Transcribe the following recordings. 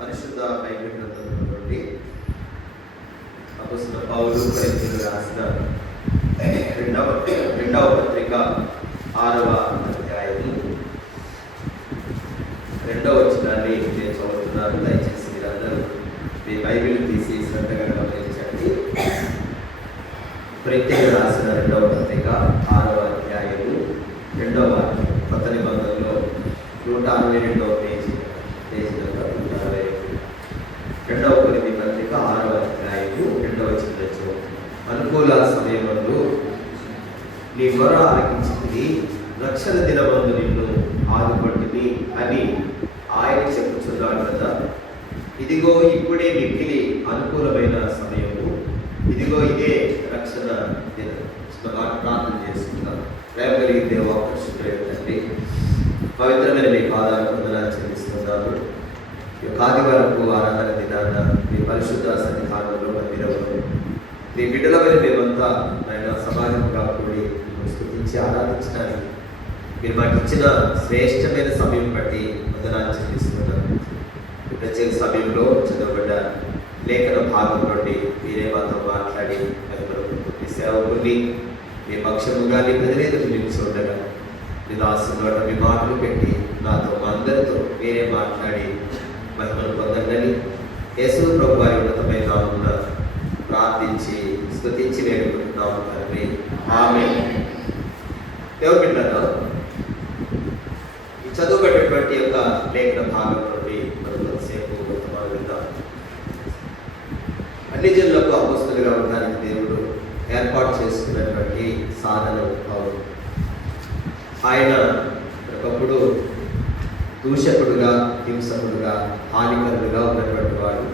పరిశుద్ధ బైబిల్ గ్రంథంలో నుండి అపొస్తలుడైన పౌలు కొరింథీయులకు రాసిన రెండవ పత్రిక 6వ అధ్యాయము 2వ వచనాన్ని నేను చదువుతున్నాను. దయచేసి మీరందరూ మీ బైబిల్ తీసి శ్రద్ధగా గమనించండి. కొరింథీయులకు రాసిన 2వ పత్రిక 6వ అధ్యాయము 2వ వాక్యం. కొత్త నిబంధనలో 162వ పేజీ 2వ కొరింథీ పత్రిక 6వ అధ్యాయము 2వ వచనం. అనుకూల సమయమందు నీ మొర ఆలకించింది, రక్షణ దినమందు నిన్ను ఆదుకొంటిని అని ఆయన చెప్పుచున్నాడు కదా. ఇదిగో ఇప్పుడే మిక్కిలి అనుకూలమైన సమయము, ఇదిగో ఇదే రక్షణ దినం. ప్రార్థన చేసుకుందాం. ప్రేమ కలిగి దేవా పరిశుద్ధుడైన తండ్రి, పవిత్రమైన మీ పాదాలకు వందనాలు చెల్లిస్తున్నాము. ఈ యొక్క ఆదివారపు ఆరాధన దినాన మీ పరిశుద్ధ సన్నిధానంలో మందిరంలో మీ బిడ్డలమైన మేమంతా ఆయన సమాజంగా కూడి స్తుతించి ఆరాధించడానికి మీరు మాకు ఇచ్చిన శ్రేష్టమైన సమయం బట్టి వందనాలు చెల్లిస్తున్నాను. ప్రత్యేక సమయంలో చదవబడ్డ లేఖన భాగం నుండి మీరే మాతో మాట్లాడి మీ సేవకుల్ని మీ పక్షముగా నీ ప్రజలేదుకు నిలిచి ఉండగా మీ దాసులో మీ మాటలు పెట్టి నాతో మా అందరితో మీరే మాట్లాడి మహిమను పొందండి. యేసు ప్రభు వారి ఉన్నతమైన నామమున ప్రార్థించి స్తుతించి వేడుకుంటున్నాము తండ్రి, ఆమేన్. దేవుని బిడ్డలారా, ఈ చదువుబడినటువంటి యొక్క లేఖన భాగం నుండి మనం కొంతసేపు వర్తమానం విందాం. అన్ని జనులకు అపోస్తలుగా ఉండడానికి దేవుడు ఏర్పాటు చేసుకున్నటువంటి సాధనం పౌలు. ఆయన ఒకప్పుడు దూషకుడుగా, హింసకుడుగా, హానికరుడుగా ఉన్నటువంటి వాడు.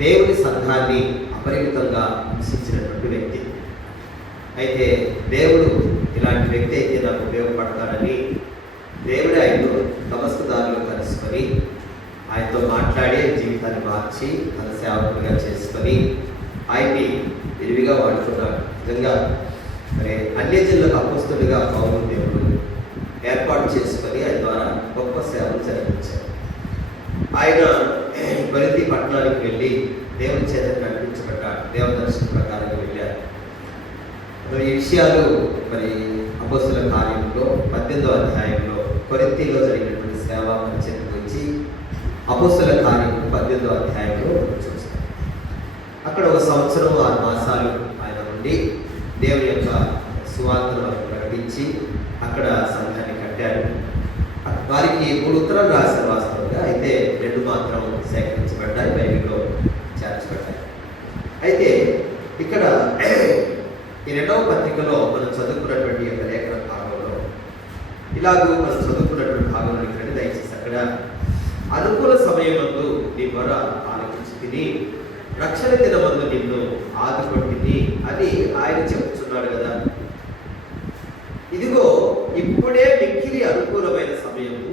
దేవుని సంఘాన్ని అపరిమితంగా హింసించినటువంటి వ్యక్తి. అయితే దేవుడు ఇలాంటి వ్యక్తి అయితే నాకు ఉపయోగపడతాడని దేవుడే ఆయన్ను దమస్కు దారిలో కలుసుకొని ఆయనతో మాట్లాడి జీవితాన్ని మార్చి తన సేవకుడిగా చేసుకొని ఆయన్ని విరివిగా వాడుకున్నాడు. నిజంగా మరి అన్యజనులకు అపోస్తలుడిగా పౌలు దేవుడు ఏర్పాటు చేసుకొని ఆయన ద్వారా గొప్ప సేవలు జరిగించారు. ఆయన కొరింథీ పట్టణానికి వెళ్ళి దేవుని చేత కనిపించబడ్డాడు. దేవదర్శనం ప్రకారంగా వెళ్ళారు. ఈ విషయాలు మరి అపోస్తలుల కార్యంలో 18వ అధ్యాయంలో కొరింథీలో జరిగినటువంటి సేవా పరిచయం గురించి అపోస్తలుల కార్యం 18వ అధ్యాయంలో చూస్తాం. అక్కడ 1 సంవత్సరం 6 మాసాలు ఆయన ఉండి దేవుని యొక్క సువార్తను ప్రకటించి అక్కడ సంఘాన్ని కట్టారు. వారికి 3 ఉత్తరాలు రాసిన వాస్తవంగా, అయితే 2 మాత్రం సేకరించబడ్డాయి, బైబిల్లో చేర్చబడ్డాయి. అయితే ఇక్కడ ఈ 2వ పత్రికలో మనం చదువుకున్నటువంటి యొక్క లేఖన భాగంలో ఇలాగూ మనం చదువుకున్నటువంటి భాగంలో ఇక్కడ దయచేసి అక్కడ అనుకూల సమయమందు నీ మొర ఆలకించి తిని, రక్షణ దినమందు నిన్ను ఆదుకొంటిని అని ఆయన చెప్తున్నాడు కదా. ఇదిగో ఇప్పుడే మిక్కిలి అనుకూలమైన సమయము,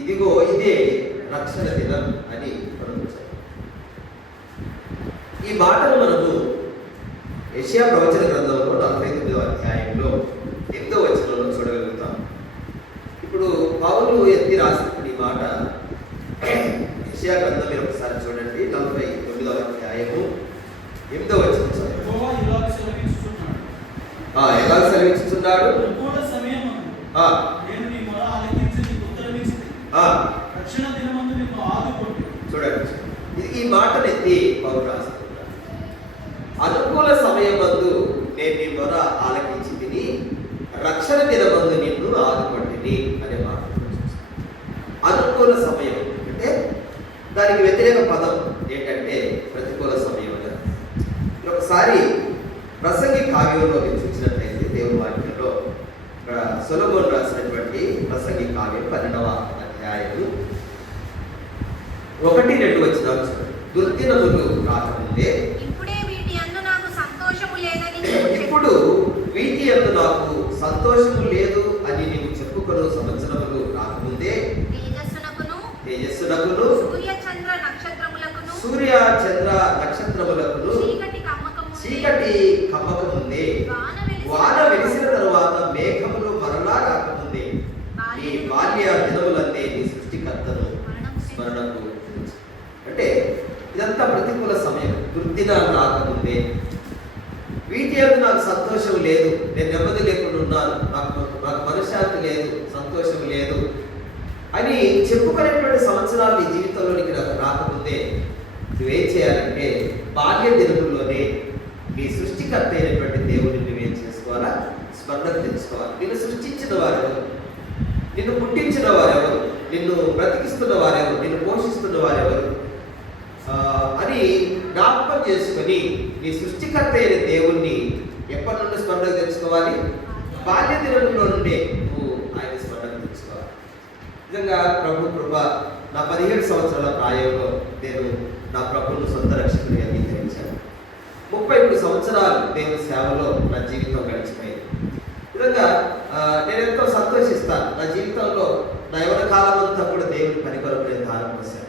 ఇదిగో ఇదే రక్షణ దినం అని మనం ఈ మాటను మనము యెషయా ప్రవచన గ్రంథంలో 49వ అధ్యాయంలో 8వ వచనంలో చూడగలుగుతాం. ఇప్పుడు పౌలు ఎత్తి రాసినటువంటి ఈ మాట యెషయా గ్రంథం మీరు ఒకసారి చూడండి. 49వ అధ్యాయము 8వ వచనం ఎలా సెలవిస్తున్నాడు? చూడండి, ఈ మాటను ఎత్తి పౌలు రాస్తున్నాడు. అనుకూల సమయమందు నేను నీ మొర ఆలకించి తిని, రక్షణ దినమందు నిన్ను ఆదుకొంటిని అనే మాట. అనుకూల సమయం అంటే దానికి వ్యతిరేక పదం ఏంటంటే ప్రతికూల సమయం అని. ఒకసారి ప్రసంగి కావ్యంలో మీరు చూసినట్లయితే దేవుని వాక్యంలో ఇక్కడ సొలొమోను రాసినటువంటి ప్రసంగి కావ్యం 12వ అధ్యాయము 1-2 వచనాలు చూడండి. దుర్దినములు రాకముందే ఇప్పుడు వీటి యందు నాకు సంతోషము లేదు అని నీవు చెప్పుకొను సంవత్సరములు రాకముందే తేజస్సునకును సూర్య చంద్ర నక్షత్రములకును చీకటి కమ్మకముందే వాన వెలిసిన తరువాత మేఘములు మరలా రాకముందే నీ బాల్య దినములందే నీ సృష్టికర్తను స్మరణకు తెచ్చు. అంటే ఇదంతా ప్రతికూల సమయం. దుర్దినాలు రాకముందే వీటి యొక్క నాకు సంతోషం లేదు, నేను నెమ్మది లేకుండా ఉన్నాను, నాకు మనశ్శాంతి లేదు, సంతోషం లేదు అని చెప్పుకునేటువంటి సంవత్సరాలు నీ జీవితంలోనికి రాకముందే నువ్వేం చేయాలంటే బాల్య దినముల్లోనే నీ సృష్టికర్త అయినటువంటి దేవుడిని నువ్వేం చేసుకోవాలా? స్మరణకు తెచ్చుకోవాలి. నిన్ను సృష్టించిన వారెవరు, నిన్ను పుట్టించిన వారెవరు, నిన్ను బ్రతికిస్తున్న వారెవరు, నిన్ను పోషిస్తున్న వారెవరు అని జ్ఞాపకం చేసుకొని నీ సృష్టికర్త అయిన దేవుణ్ణి ఎప్పటి నుండి స్మరణకు తెచ్చుకోవాలి? బాల్య దినంలో నుండే నువ్వు ఆయన స్మరణకు తెచ్చుకోవాలి. నిజంగా ప్రభు కృప, నా 17 సంవత్సరాల ప్రాయంలో నేను నా ప్రభువును సొంత రక్షకుడిగా అంగీకరించాను. 33 సంవత్సరాలు దేవుని సేవలో నా జీవితం గడిచిపోయింది. నిజంగా నేను ఎంతో సంతోషిస్తాను. నా జీవితంలో నా యవన కాలం అంతా కూడా దేవుని పని కొరకు నేను దానం చేశాను.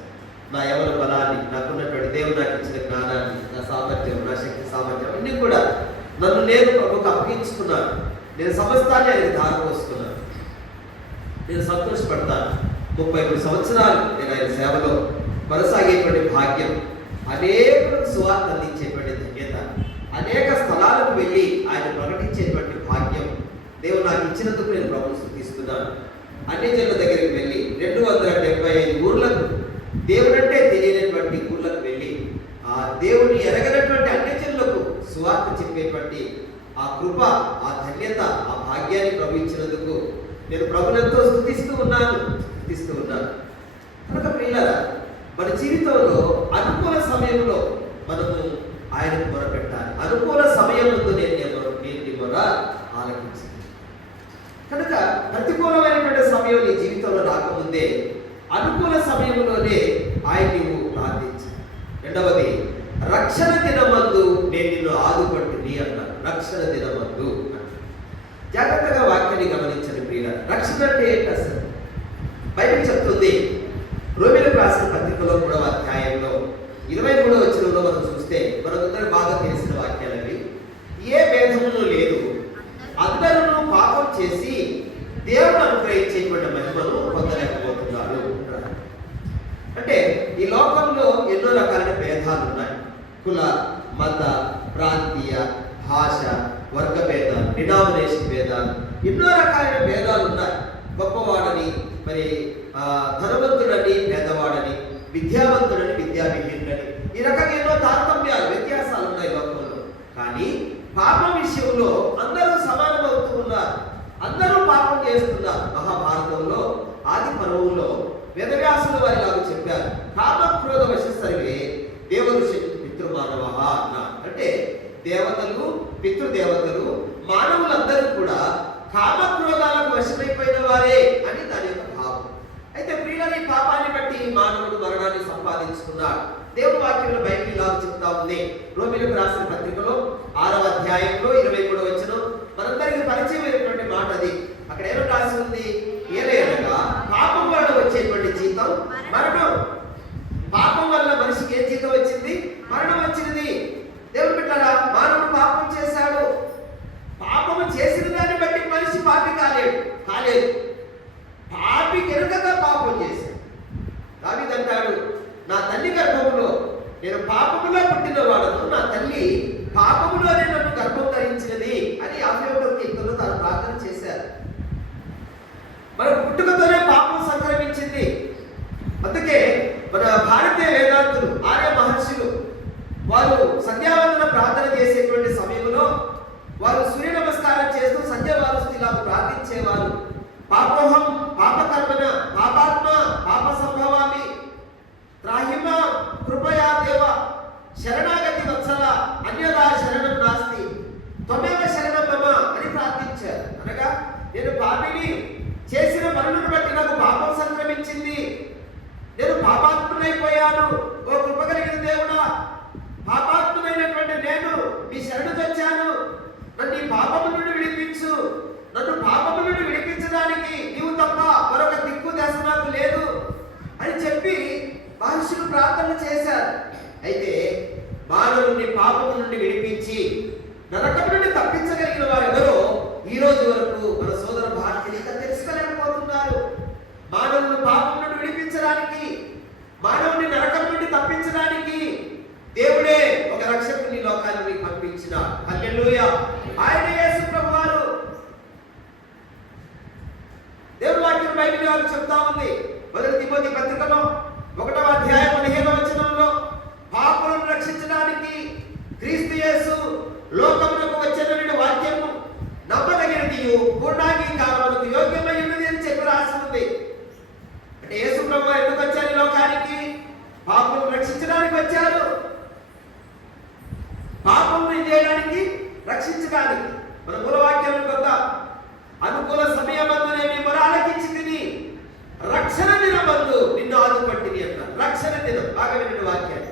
నా యవన బలాన్ని, నాకున్నటువంటి దేవుడు నాకు ఇచ్చిన జ్ఞానాన్ని, నా సామర్థ్యం, నా శక్తి సామర్థ్యం అన్నీ కూడా నన్ను నేను ప్రభుకు అప్పగించుకున్నాను. నేను సమస్తాన్ని ఆయనకి దానం వస్తున్నాను. నేను సంతోషపడతాను. 33 సంవత్సరాలు నేను ఆయన సేవలో కొనసాగేటువంటి భాగ్యం, అనేకులకు సువార్త అందించేటువంటి ధన్యత, అనేక స్థలాలకు వెళ్ళి ఆయన ప్రకటించేటువంటి భాగ్యం దేవుడు నాకు ఇచ్చినందుకు నేను ప్రభువును స్తుతిస్తున్నాను. అన్ని జనుల దగ్గరికి వెళ్ళి 275 ఊర్లకు, దేవుడంటే తెలియనటువంటి ఊర్లకు వెళ్ళి ఆ దేవుని ఎరగనటువంటి అన్ని జనులకు సువార్త చెప్పేటువంటి ఆ కృప, ఆ ధన్యత, ఆ భాగ్యాన్ని ప్రభు ఇచ్చినందుకు నేను ప్రభునంతో స్తుతిస్తూ ఉన్నాను. కనుక ప్రియులారా, మన జీవితంలో అనుకూల సమయంలో మనము ఆయనకు మొరపెట్టాలి. అనుకూల సమయం ముందు నేను మొర ఆలకించాను. కనుక ప్రతికూలమైనటువంటి సమయం నీ జీవితంలో రాకముందే అనుకూల సమయంలోనే ఆయన నీవు ప్రార్థించాలి. రెండవది, రక్షణ దినమందు నేను నిన్ను ఆదుకుంటుని అన్నాను. రక్షణ దినమందు జాగ్రత్తగా వాక్యాన్ని గమనించండి ప్రియులారా. రక్షణ అంటే ఏంటి అసలు? బైబిల్ చెప్తుంది, రోమీయులకు రాసిన పత్రికలో 3వ అధ్యాయంలో 23వ వచనంలో మనం చూస్తే మనకందరూ బాగా తెలిసిన వాక్యాలవి. ఏ భేదమును లేదు, అందరూ పాపం చేసి దేవుడు అనుగ్రహించేటువంటి మహిమను పొందలేకపోతున్నారు. అంటే ఈ లోకంలో ఎన్నో రకాలైన భేదాలు ఉన్నాయి. కుల, మత, ప్రాంతీయ, భాష, వర్గ భేదాలు, డినామినేషన్ భేదాలు, ఎన్నో రకాలైన భేదాలు ఉన్నాయి. గొప్పవాడని, మరి ధనవంతుడని, పేదవాడని, విద్యావంతుడని, విద్యావిహీనుడని, ఈ రకంగా ఎన్నో తారతమ్యాలు, వ్యత్యాసాలు ఉన్నాయి లోకంలో. కానీ పాపం విషయంలో అందరూ సమానం అవుతూ ఉన్నారు. అందరూ పాపం చేస్తున్నారు. మహాభారతంలో ఆది పర్వంలో వేదవ్యాసులు వారిలాగా చెప్పారు, కామక్రోధ వశిస్తరివే దేవఋషి పితృమానవ అన్నారు. అంటే దేవతలు, పితృదేవతలు, మానవులందరూ కూడా కామక్రోధాలకు వశమైపోయిన వారే అని దాని యొక్క భావం. అయితే ప్రియులని పాపాన్ని బట్టి మానవుడు మరణాన్ని సంపాదించుకున్నాడు. దేవుని వాక్యంలో బైబిల్ ఇలా చెప్తా ఉంది. రోమీయులకు రాసిన పత్రికలో 6వ అధ్యాయంలో 23వ వచనం మనందరికీ పరిచయం అయినటువంటి మాట అది. అక్కడ ఏమో రాసి ఉంది, ఏలయనగా పాపం వల్ల వచ్చేటువంటి జీతం మరణం. పాపం వల్ల మనిషికి ఏ జీతం వచ్చింది? మరణం వచ్చినది. దేవుడు బిడ్డలారా, మానవుడు పాపం చేశాడు. పాపము చేసిన దాన్ని బట్టి మనిషి పాపి కాలేదు. పాపి కెరుకగా పాపం చేశాడు. దావీదు అంటాడు, నా తల్లి గర్భములో నేను పాపములో పుట్టిన వాడను, నా తల్లి పాపములోనే నన్ను గర్భం ధరించినది అని 51వ కీర్తనలో తాను ప్రార్థన చేశారు. మన పుట్టుకతోనే పాపం సంక్రమించింది. అందుకే మన భారతీయ వేదాంతులు, ఆర్య మహర్షులు వారు సంధ్యావందన ప్రార్థన చేసేటువంటి సమయంలో వారు సూర్య నమస్కారం చేస్తూ సంధ్యావారులా ప్రార్థించేవారు. పాపోహం పాపకర్మణ పాపాత్మ పాప సంభవామి త్రాహిమ కృపయా దేవ శరణాగతి వత్సల అన్యదా శరణం నాస్తి త్వమేవ శరణం మమ అని ప్రార్థించారు. అనగా నేను పాపిని, చేసిన పనులను బట్టి నాకు పాపం సంక్రమించింది, నేను పాపాత్మునైపోయాను. ఓ కృప కలిగిన దేవుడా, పాపాత్మునైనటువంటి నేను మీ శరణుకు వచ్చాను, నన్ను ఈ పాపము నుండి విడిపించు. నన్ను పాపము నుండి విడిపించడానికి నీవు తప్ప మరొక దిక్కు దశ నాకు లేదు అని చెప్పి మహర్షులు ప్రార్థన చేశారు. అయితే మానవుని పాపము నుండి విడిపించి నరకం నుండి తప్పించగలిగిన వారు ఎవరో ఈ రోజు వరకు మన సోదర భారతీయులు తెలుసుకోలేకపోతున్నారు. మానవుని పాపం నుండి విడిపించడానికి మానవుని నరకం నుండి తప్పించడానికి దేవుడే ఒక రక్షకుని లోకానికి పంపించిన. హల్లెలూయా. ఆయన యేసు ప్రభువారు. దేవుని వాక్యం బైబిల్ చెప్తా ఉంది. మొదటి తిమోతి పత్రికలో 1వ అధ్యాయం 15వ వచనంలో పాపులను రక్షించడానికి క్రీస్తు యేసు లోకమునకు వచ్చెనని వాక్యము నమ్మదగినదియు పూర్ణాంగీకారమునకు యోగ్యమైనది అని చెప్పి రాసి ఉంది. అంటే యేసు ప్రభువు ఎందుకు వచ్చారు ఈ లోకానికి? పాపులను రక్షించడానికి వచ్చారు. పాపం చేయడానికి, రక్షించడానికి. మన మూలవాక్యం కొంత అనుకూల సమయమందు నేను మొర ఆలకించితిని, రక్షణ దినమందు నిన్ను ఆదుకొంటిని అన్నారు. రక్షణ దినం బాగా వినండి వాక్యాన్ని.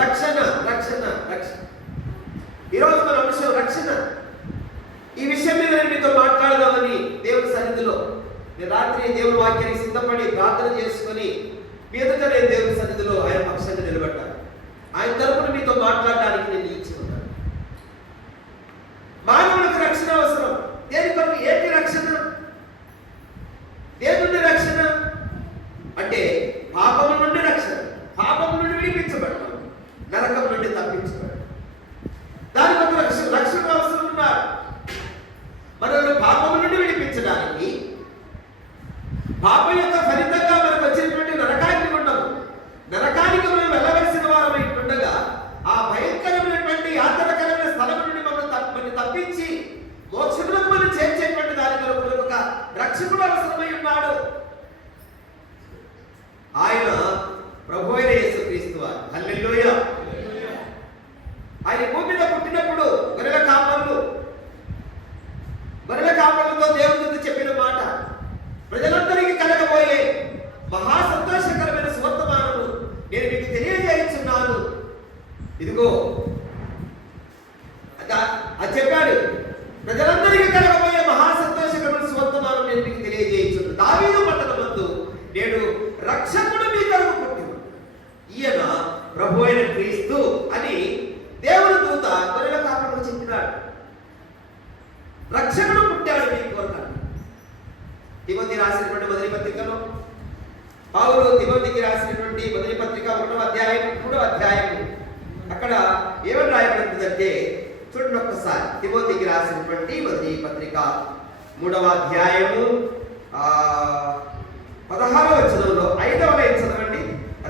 రక్షణ రక్షణ రక్షణ. ఈరోజు మన అంశం రక్షణ. ఈ విషయం మీద నేను మీతో మాట్లాడదామని దేవుని సన్నిధిలో నేను రాత్రి దేవుని వాక్యానికి సిద్ధపడి ప్రార్థన చేసుకొని మీ ఎదుట నేను దేవుని సన్నిధిలో ఆయన పక్షంగా నిలబడ్డాను. ఆయన తరపున మీతో మాట్లాడడానికి నేను ఇచ్చి ఉన్నాను. మానవులకు రక్షణ అవసరం. దేని కొరకు? ఏంటి రక్షణ? దేని నుండి రక్షణ అంటే పాపం నుండి రక్షణ. పాపం నుండి విడిపించబడటం, నరకం నుండి తప్పించబడటం. దాని కొరకు రక్షణ అవసరం ఉన్నారు. మనల్ని పాపం నుండి విడిపించడానికి, పాపం యొక్క ఫలితంగా మనకు వచ్చినటువంటి నరకానికి ఉండము. నరకానికి మనం వెళ్ళవలసిన వారమై ఉండగా ఆ భయంకరమైనటువంటి యాతనకరమైన స్థలం నుండి మనం తప్పించి మోక్షములకు మనం చేర్చేటువంటి దాని కొరకు ఒక రక్షకుడు అవసరమై ఉన్నాడు. ఆయన ప్రభు అయిన యేసుక్రీస్తు వారు. హల్లెలూయా. ఆయన భూమి మీద పుట్టినప్పుడు గొర్రెల కాపరులతో దేవుడు చెప్పిన మాట, ప్రజలందరికీ కలగబోయే మహా సంతోషకరమైన సువర్తమానము నేను మీకు తెలియజేస్తున్నాను. ఇదిగో అది చెప్పాడు. ప్రజలందరికీ కలగబోయే మహా సంతోషకరమైన సువర్తమానం నేను మీకు తెలియజేస్తున్నాను. దావీదు పట్టణమందు నేడు రక్షకుడు మీ కొరకు పుట్టిన ఈయన ప్రభు అయిన క్రీస్తు అని దేవుని దూత గొర్రెల కాపరులకు చెప్పినాడు. రక్షకుడు పుట్టాడు మీ కొరకు. తిమోతి రాసినటువంటి మొదటి పత్రికలో పౌలు తిమోతికి రాసినటువంటి మొదటి పత్రిక 1వ అధ్యాయం 3వ అధ్యాయం అక్కడ ఏమని రాయబడిందంటే చూడండి ఒక్కసారి. తిమోతికి రాసినటువంటి మొదటి పత్రిక 3వ అధ్యాయము 16వ వచనంలో 5వ లైన్ చదవండి.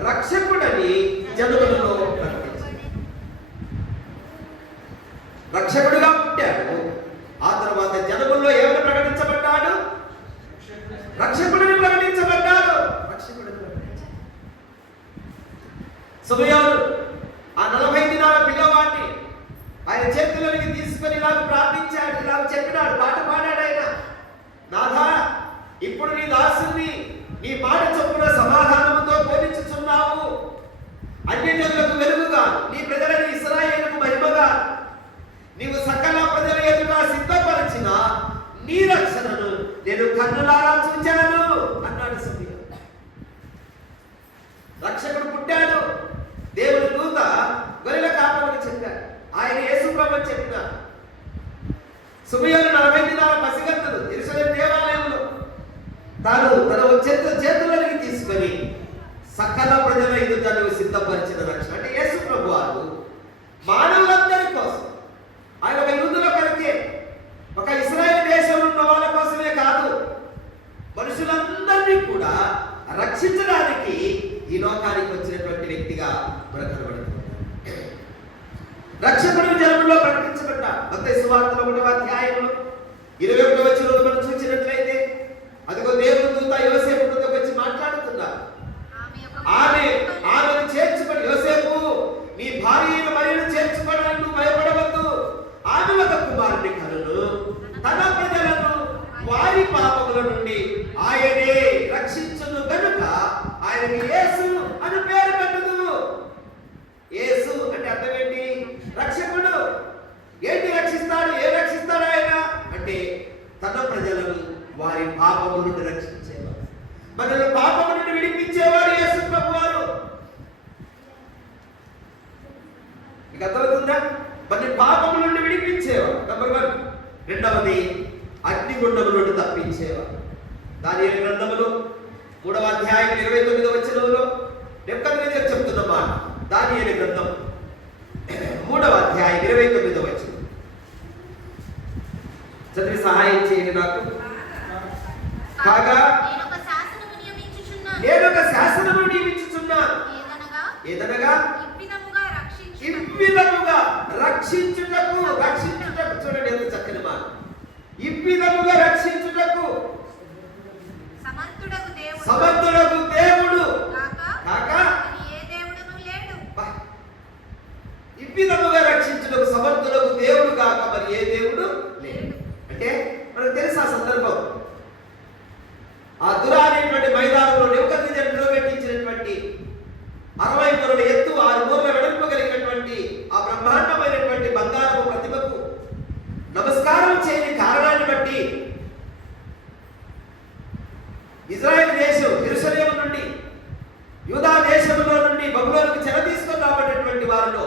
రక్షకుడని జనులలో ప్రకటించాడు. రక్షకుడుగా పుట్టాడు. ఆ తర్వాత జనముల్లో ఏమని ప్రకటించబడ్డాడు? రక్షకుడిని ప్రకటించబడ్డాడు. సమయాలు ఆ 40 దినాల పిల్లవాడిని ఆయన చేతులకి తీసుకొని ఇలా ప్రార్థించాడు, ఇలా చెప్పినాడు, పాట పాడాడు ఆయన. నాథా, ఇప్పుడు నీ దాసుని నీ మాట చొప్పున సమాధానముతో బోధించుచున్నావు. అన్యజనులకు వెలుగుగా, నీ ప్రజలని ఇశ్రాయేలుకు మహిమగా నీవు సకల ప్రజల ఎదుట సిద్ధపరిచిన నీ రక్షణను నేను కన్నులారా చూచాను అన్నాడు సమయం. రక్షకుడు పుట్టాడు. దేవుని దూత గొర్రెల కాపరులకు చెప్పాడు. ఆయన యేసు ప్రభువు చెప్పిన సమయంలో 40 దినాల పసిగంతులు యెరూషలేము దేవాలయంలో తాను తన చేతులకి తీసుకొని సకల ప్రజల ఎదుట నువ్వు సిద్ధపరిచిన రక్షణ అంటే యేసు ప్రభువారు మానవులందరి కోసం. ఆయన ఒక యూదుల కొరకే, ఒక ఇశ్రాయేలు దేశంలో ఉన్న వాళ్ళ కోసమే కాదు, మనుషులందరినీ కూడా రక్షించడానికి ఈ లోకానికి వచ్చినటువంటి వ్యక్తిగా మనకు కనబడుతుంది. రక్షకుడు జనంలో ప్రకటించబడ్డాడు. మత్తయి సువార్తలో 1వ అధ్యాయంలో 21వ వచనంలో మనం చూసినట్లయితే అదిగో దేవుని దూత యోసేపుతో వచ్చి మాట్లాడుతున్నారు. ఆమెను చేర్చుకొని, యోసేపు నీ భార్య అయిన మరియను చేర్చుకోవడానికి నువ్వు భయపడవద్దు. ఆమె ఒక కుమారుని కనును, తన ప్రజలను వారి పాపముల నుండి ఆయనే రక్షించును గనుక ఆయనకి యేసు అని పేరు పెట్టదు. యేసు అంటే అర్థం ఏంటి? రక్షకుడు. ఏంటి రక్షిస్తాడు? ఏ రక్షిస్తాడు ఆయన అంటే తన ప్రజలను వారి పాపముల నుండి రక్షించేవాడు, మనల్ని పాపము నుండి విడిపించేవాడు యేసు ప్రభువారు. మీకు అర్థమవుతుందా? మన పాపము నుండి విడిపించేవాడు నంబర్ 1. రెండవది అగ్నిగుండము నుండి తప్పించేవాడు. దానియేలు గ్రంథములో 3వ అధ్యాయం 29వ వచనంలో శాసనము నియమించుచున్నాను. ఏదనగా ఇవ్విధముగా రక్షించుటకు. చూడండి ఎంత చక్కని మాట. ఇవ్విధముగా రక్షించుటకు సమర్థుడగు దేవుడు కాక ఇవ్విధముగా రక్షించుటకు సమర్థుడగు దేవుడు కాక మరి ఏ దేవుడు లేడు. అంటే మనకు తెలుసు ఆ సందర్భం. ఆ దురా అనేటువంటి మైదానంలో నెబుకద్నెజరు నిలబెట్టించినటువంటి 60 మూరల ఎత్తు 6 మూరల వెడల్పు కలిగినటువంటి ఆ బ్రహ్మాండమైనటువంటి బంగారపు ప్రతిమకు నమస్కారం చేయని కారణాన్ని బట్టి ఇజ్రాయెల్ దేశం యెరూషలేము నుండి యూదా దేశంలో నుండి బబులోనుకు చెర తీసుకొని రాబడినటువంటి వారిలో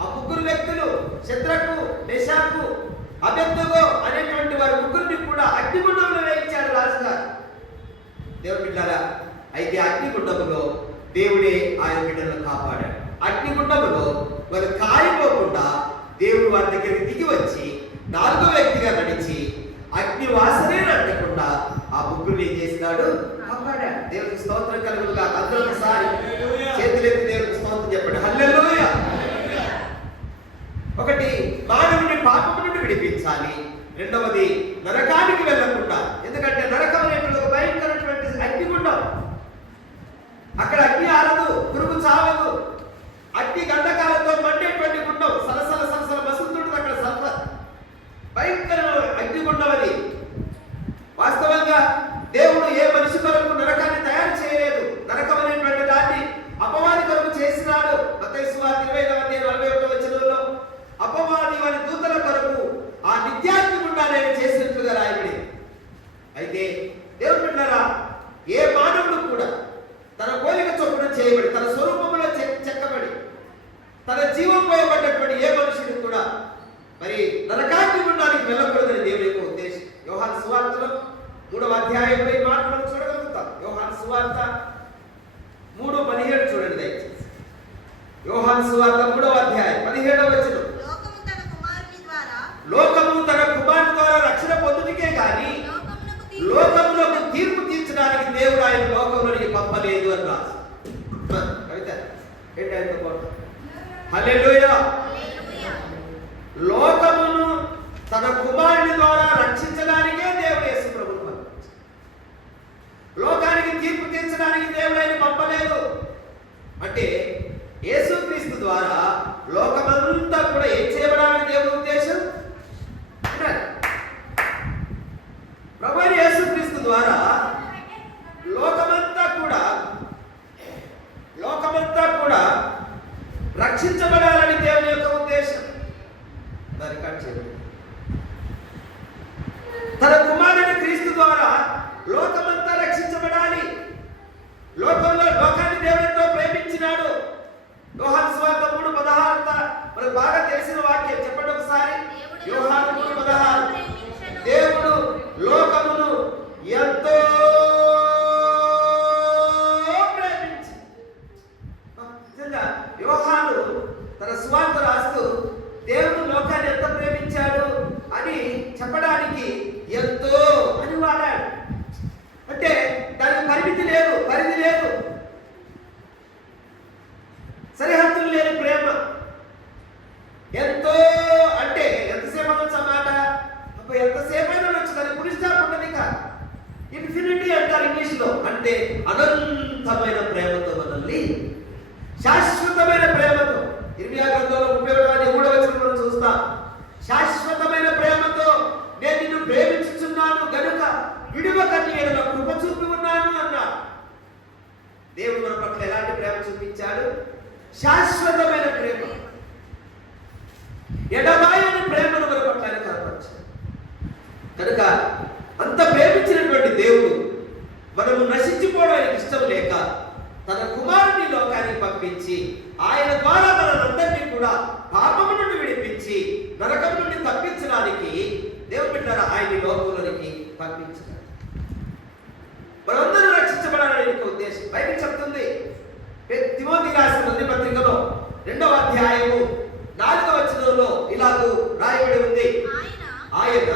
ఆ ముగ్గురు వ్యక్తులు శద్రకు, మేషాకు, అబేద్నెగో అనేటువంటి వారి ముగ్గురిని కూడా అగ్నిగుండంలో వేయించాడు రాజుగారు. దేవుని బిడ్డలారా, అయితే అగ్నిగుండములో దేవుడే ఆయన బిడ్డలను కాపాడాడు. అగ్నిగుండములో వారు కాలిపోకుండా దేవుడు వారి దగ్గరికి దిగి వచ్చి 4వ వ్యక్తిగా నడిచి అగ్ని వాసనే అంటకుండా ఆ ముగ్గురిని ఏం చేసినాడు? కాపాడాడు. దేవునికి స్తోత్రం కలుగును గాక. అందరూ ఒకసారి చేతులెత్తి దేవునికి స్తోత్రం చెప్పండి. హల్లెలూయా. ఒకటి, మానవుని పాపము నుండి విడిపించాలి. రెండవది, నరకానికి వెళ్ళకుండా. ఎందుకంటే నరకం అనేటువంటి ఒక భయంకరమైనటువంటి అగ్నిగుండం. అక్కడ అగ్ని ఆరదు, పురుగు చావదు, అగ్ని గంధకాలతో మండేటువంటి గుండం. సలసల సలసల మసులుతుంటుంది అక్కడ. సల్ఫర్ భయంకరమైన అగ్నిగుండం అది. వాస్తవంగా దేవుడు ఏ మనిషి కొరకు నరకాన్ని తయారు చేయలేదు. నరకం అనేటువంటి దాన్ని అపవాది కొరకు చేసినాడు. మత్తయి సువార్త 20:41 అపవాది వారి దూతల కొరకు ఆ నిత్యాగ్ని గుండాన్ని చేసినట్లుగా రాయబడింది. అయితే దేవుడు బిడ్డలారా, ఏ మానవుడు కూడా తన పోలిక చొప్పున చేయబడి, తన స్వరూపంలో చెక్కబడి, తన జీవం పోయబడ్డటువంటి ఏ మనుషుడు కూడా మరి నరకాగ్ని గుండానికి వెళ్ళకూడదని దేవుని యొక్క ఉద్దేశం. యోహాను సువార్తలో 3వ అధ్యాయంలో ఈ మాట మనం చూడగలుగుతాం. యోహాను సువార్త 3:17 చూడండి దయచేసి. యోహాను సువార్త 3వ అధ్యాయం 17వ వచనం. లోకము తన కుమారుని ద్వారా రక్షణ పొందుటకే గాని లోకములకు తీర్పు తీర్చడానికి దేవుడు ఆయన లోకంలోనికి పంపలేదు అని రాసి. కవిత ఏంటంటే హల్లెలూయా. లోకమును తన కుమారుని ద్వారా రక్షించడానికే దేవుడు యేసు ప్రభువును పంపించాడు. లోకానికి తీర్పు తీర్చడానికి దేవుడు ఆయన పంపలేదు. అంటే యేసుక్రీస్తు ద్వారా లోకమంతా కూడా ఏం చేయబడాలని దేవుని ఉద్దేశం. ప్రభువైన యేసుక్రీస్తు ద్వారా లోకమంతా కూడా రక్షించబడాలని దేవుని యొక్క ఉద్దేశం. దాన్ని కట్ చేయండి. తన కుమారుని క్రీస్తు ద్వారా లోకమంతా రక్షించబడాలి. లోకాన్ని దేవుడు ఎంతో ప్రేమించినాడు. యోహాను సువార్త 3:16 మనకు బాగా తెలిసిన వాక్యం. చెప్పండి ఒకసారి. యోహాను 3:16 దేవుడు లోకమును ఎంతో ప్రేమించి. నిజంగా యోహాను తన సువార్త రాస్తూ దేవుడు లోకాన్ని ఎంత ప్రేమించాడు అని చెప్పడానికి ఎంతో అని వాడాడు. అంటే దానికి పరిమితి లేదు, పరిధి లేదు, సరిహద్దులు లేని ప్రేమ. ఎంతో అంటే ఎంతసేపు అనొచ్చు అన్నమాట. అప్పుడు ఎంతసేపు అయినా అనొచ్చు, దాని గురించి ఉండదు. ఇక ఇన్ఫినిటీ అంటారు ఇంగ్లీష్లో. అంటే అనంతమైన ప్రేమతో మనల్ని, శాశ్వతమైన ప్రేమతో. ఇర్మియా గ్రంథంలో 31:3 మనం చూస్తాం. శాశ్వతమైన ప్రేమతో నేను నిన్ను ప్రేమించుచున్నాను గనుక విడువక నీ ఎడల కృప చూపి ఉన్నాను అన్నాడు. దేవుడు మన పట్ల ఎలాంటి ప్రేమ చూపించాడు? శాశ్వతమైన ప్రేమ, ఎడబాయని ప్రేమను మన పట్ల ఆయన కనపరిచాడు. కనుక అంత ప్రేమించినటువంటి దేవుడు మనము నశించిపోవడానికి ఇష్టం లేక తన కుమారుని లోకానికి పంపించి ఆయన ద్వారా మనందరినీ కూడా పాపము నుండి విడిపించి నరకం నుండి తప్పించడానికి దేవుడు బిడ్డలారా ఆయన లోకంలోనికి పంపించాడు. మనందరూ రక్షించబడాలని ఉద్దేశం. బైబిల్ చెప్తుంది. తిమోతికి రాసిన మొదటి పత్రికలో 2వ అధ్యాయము 4వ వచనంలో ఇలాగూ రాయబడి ఉంది. ఆయన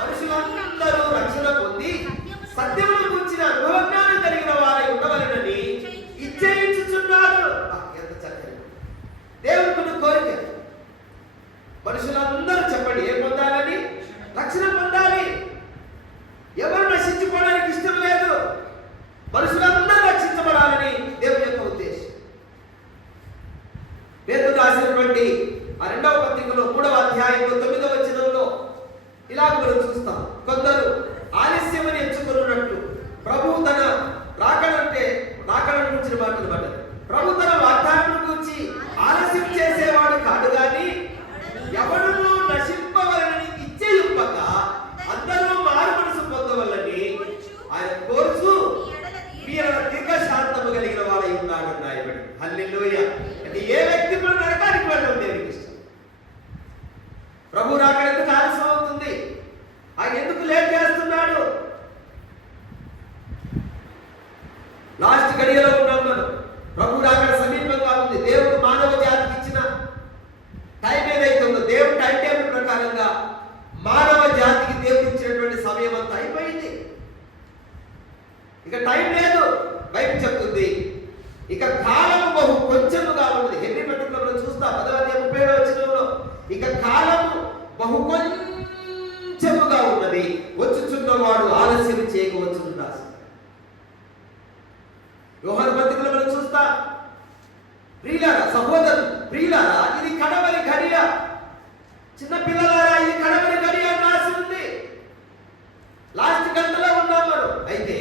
మనుషులందరూ రక్షణ పొంది సత్యమును గురించిన అనుభవజ్ఞానం కలిగిన వారై ఉండవలెనని పత్రికలో 3వ అధ్యాయంలో 9వ వచనంలో ఇలాగ మనం చూస్తాం. కొందరు ఆలస్యమని ఎంచుకున్నట్లు ప్రభు తన రాకడ గురించిన మాటలు మాట ప్రభు తన వాగ్దానం గురించి ఆలస్యం చేసేవాడు కాదు గాని ఎవడును నశింపవలనని ఇచ్చేయుంపక అందరూ మారు మనసు పొందవలని ఆయన కోరుచు దీర్ఘశాంతము కలిగిన వాడై ఉన్నాడు రాయబడి. హల్లెలూయా. అంటే ఏ వ్యక్తి కూడా నరకానికి వెళ్ళడం దేవునికి ఇష్టం. ప్రభు రాకడ ఎందుకు ఆలస్యం అవుతుంది? ఆయన ఎందుకు లేట్ చేస్తున్నాడు? లాస్ట్ గడియలో ఉన్నాం మనం. ప్రభు రాకడ సమీపంగా ఉంది. దేవుడు మానవ జాతికి ఇచ్చిన టైం ఏదైతే ఉందో దేవుడు టైం టేబుల్ ప్రకారంగా మానవ జాతికి దేవుడు ఇచ్చినటువంటి సమయం అంతా అయిపోయింది. ఇక టైం లేదు. బైబిల్ చెప్తుంది ఇక కాలము బహు కొంచెముగా ఉన్నది. హెబ్రీ పత్రికలో మనం చూస్తాం 10వ వచనంలో ఇక కాలము బహు కొంచెముగా ఉన్నది, వచ్చుచున్నవాడు ఆలస్యం చేయవచ్చును రాసి. యోహాను పత్రికలో మనం చూస్తా ప్రియులారా, సహోదరు ప్రియులారా, ఇది కడవరి గడియ, చిన్న పిల్లలారా ఇది కడవరి గడియ రాసి ఉంది. లాస్ట్ గంటలో ఉన్నాం మనం. అయితే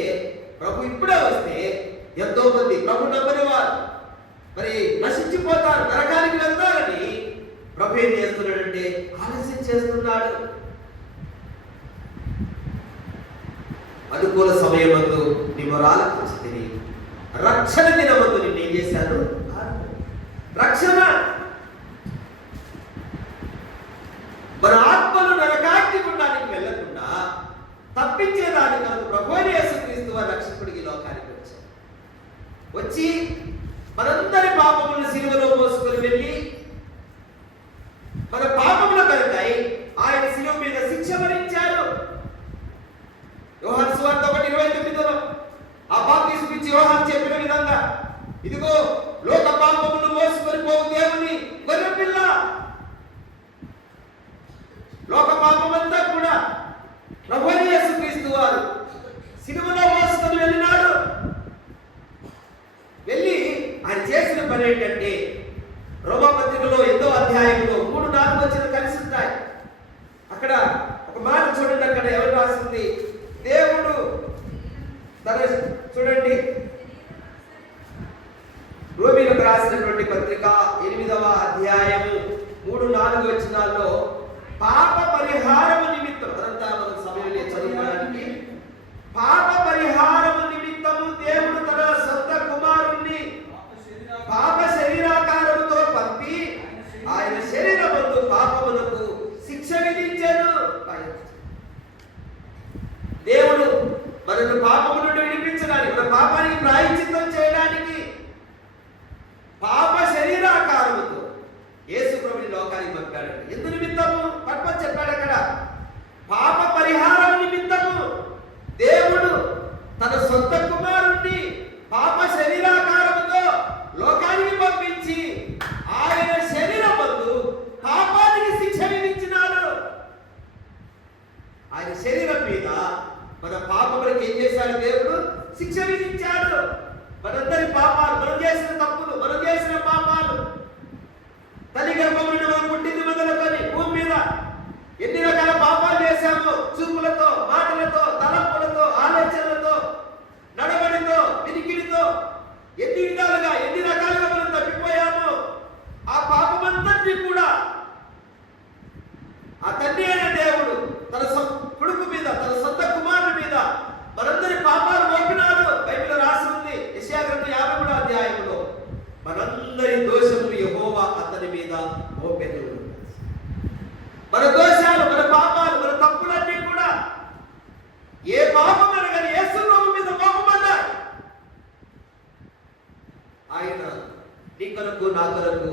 ప్రభు ఇప్పుడే వస్తే ఎంతో మంది ప్రభు నమ్మని వారు మరి నశించిపోతారు, నరకానికి వెళ్తారని ప్రభు ఏం చేస్తున్నాడంటే ఆలస్యం చేస్తున్నాడు. అనుకూల సమయమందు నీవు ఆలకించి రక్షణ దినమందు నిన్ను ఏం చేశాను? రక్షణ. మన ఆత్మలు నరకాగ్ని గుండానికి వెళ్ళకుండా తప్పించేదాని కనుక ప్రభువైన యేసుక్రీస్తు వారు రక్షకుడికి లోకానికి వచ్చి మనందరి పాపములను సిలువలో మోసుకొని వెళ్ళి మన పాపముల కనుకై ఆయన సిలువ మీద శిక్ష భరించారు. యోహాను సువార్త 1:29లో ఆ బాప్తిస్మం ఇచ్చి యోహాను చెప్పిన విధంగా ఇదిగో లోక పాపములను మోసుకొని పోవు దేవుని గొర్రెపిల్ల. లోక పాపమంతా కూడా ప్రభువైన యేసుక్రీస్తు వారు సిలువలో మోసుకొని వెళ్ళినాడు. వెళ్ళి ఆయన చేసిన పని ఏంటంటే రోమా పత్రికలో 8వ అధ్యాయంలో 3-4 వచనాలు కలిసి ఉంటాయి. అక్కడ ఒక మాట చూడండి. అక్కడ ఎవరు రాసింది? దేవుడు తన చూడండి రోమీలకు రాసినటువంటి పత్రిక 8వ అధ్యాయము 3-4 వచనాల్లో పాప పరిహారము నిమిత్తం, అదంతా మన సమయంలో చదువుకోవడానికి, పాప పరిహారము నిమిత్తము దేవుడు తన సొంత కుమారుణ్ణి పాప శరీరాకారముతో పంపి ఆయన శరీరమందు పాపములకు శిక్ష విధించెను. దేవుడు మనను పాపము నుండి విడిపించడానికి, మన పాపానికి ప్రాయశ్చిత్తం చేయడానికి పాప శరీరాకారముతో యేసు ప్రభుని లోకానికి పంపాడు. ఎందు నిమిత్తము? పర్పస్ చెప్పాడు అక్కడ. పాప పరిహారం నిమిత్తము దేవుడు తన సొంత కుమారుణ్ణి పాప శరీరాకారముతో లోకానికి పంపించి ఆయన శరీరమందు పాపానికి శిక్ష విధించినాడు. ఆయన శరీరం మీద మన పాపములకు ఏం చేశాడు? దేవుడు శిక్ష విధించాడు. మనందరి పాపాలు, మనం చేసిన తప్పులు, మనం చేసిన పాపాలు, తల్లి గర్భం నుండి మనం పుట్టింది మొదలుకొని భూమి మీద ఎన్ని రకాల పాపాలు చేశాము. చూపులతో, మాటలతో, తలంపులతో, ఆలోచనలతో, నడవడితో, వినికిడితో, ఎన్ని విధాలుగా ఎన్ని రకాలుగా మనం తప్పిపోయాము. ఆ పాపమంతటినీ కూడా ఆ తండ్రి అయిన దేవుడు తన కొడుకు మీద, తన సొంత కుమారుడి మీద మనందరి పాపాలు మోపినాడు. బైబిల్లో రాసి ఉంది యెషయా గ్రంథం 53వ అధ్యాయంలో మనందరి దోషములు యెహోవా అతని మీద మోపెను. మన దోషాలు, మన పాపాలు, మన తప్పులన్నీ కూడా ఏ పాపం అనగానే యేసు ప్రభు మీద మోపబడ్డాయి. ఆయన నీ కొరకు, నా కొరకు,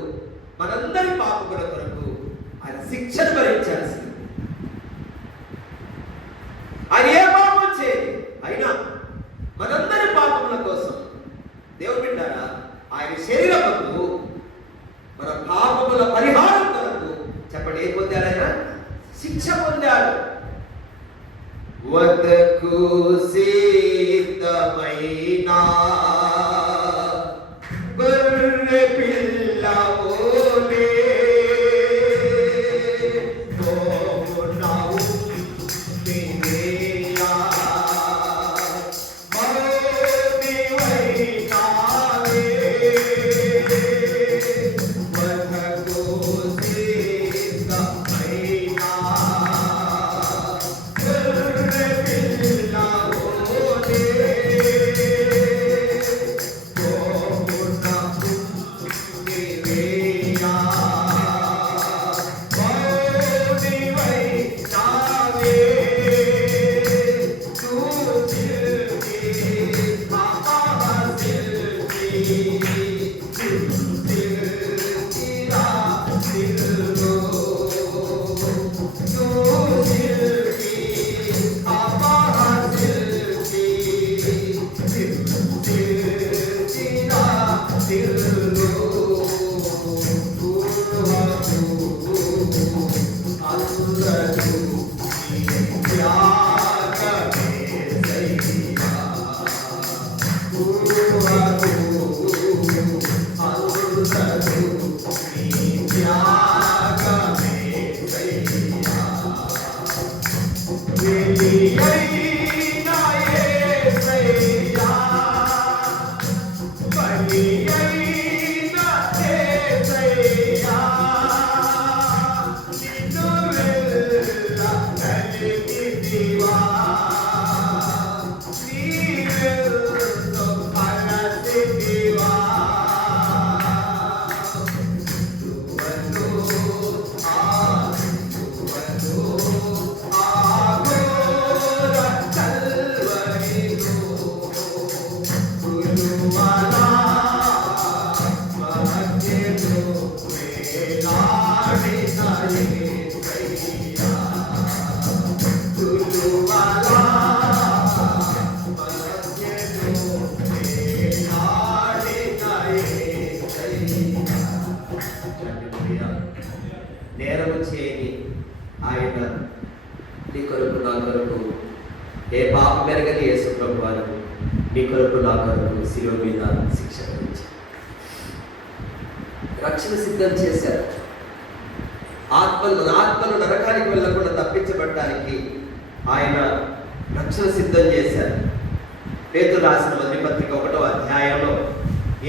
మనందరి పాపముల కొరకు ఆయన శిక్షను భరించాల్సింది. ఆయన ఏ పాపం చేయదు. అయినా మనందరి పాపముల కోసం దేవుడు బిడ్డారా ఆయన శరీరమందు మన పాపముల పరిహారం కొరకు చెప్పండి ఏం పొందాడు? ఆయన శిక్ష పొందాడు. వదకు సీతమైనా గొర్రె పిల్లవోలే నేరము చేయని ఆయన నీ కొరకు నా కొరకు ఏ పాప మెరగని యేసు ప్రభు వారు నీ కొరకు నా కొరకు శిలువ మీద శిక్ష భరించారు, రక్షణ సిద్ధం చేశారు. ఆత్మలు నరకానికి వెళ్ళకుండా తప్పించబడటానికి ఆయన రక్షణ సిద్ధం చేశారు. పేతురు రాసిన మొదటి పత్రిక 1వ అధ్యాయంలో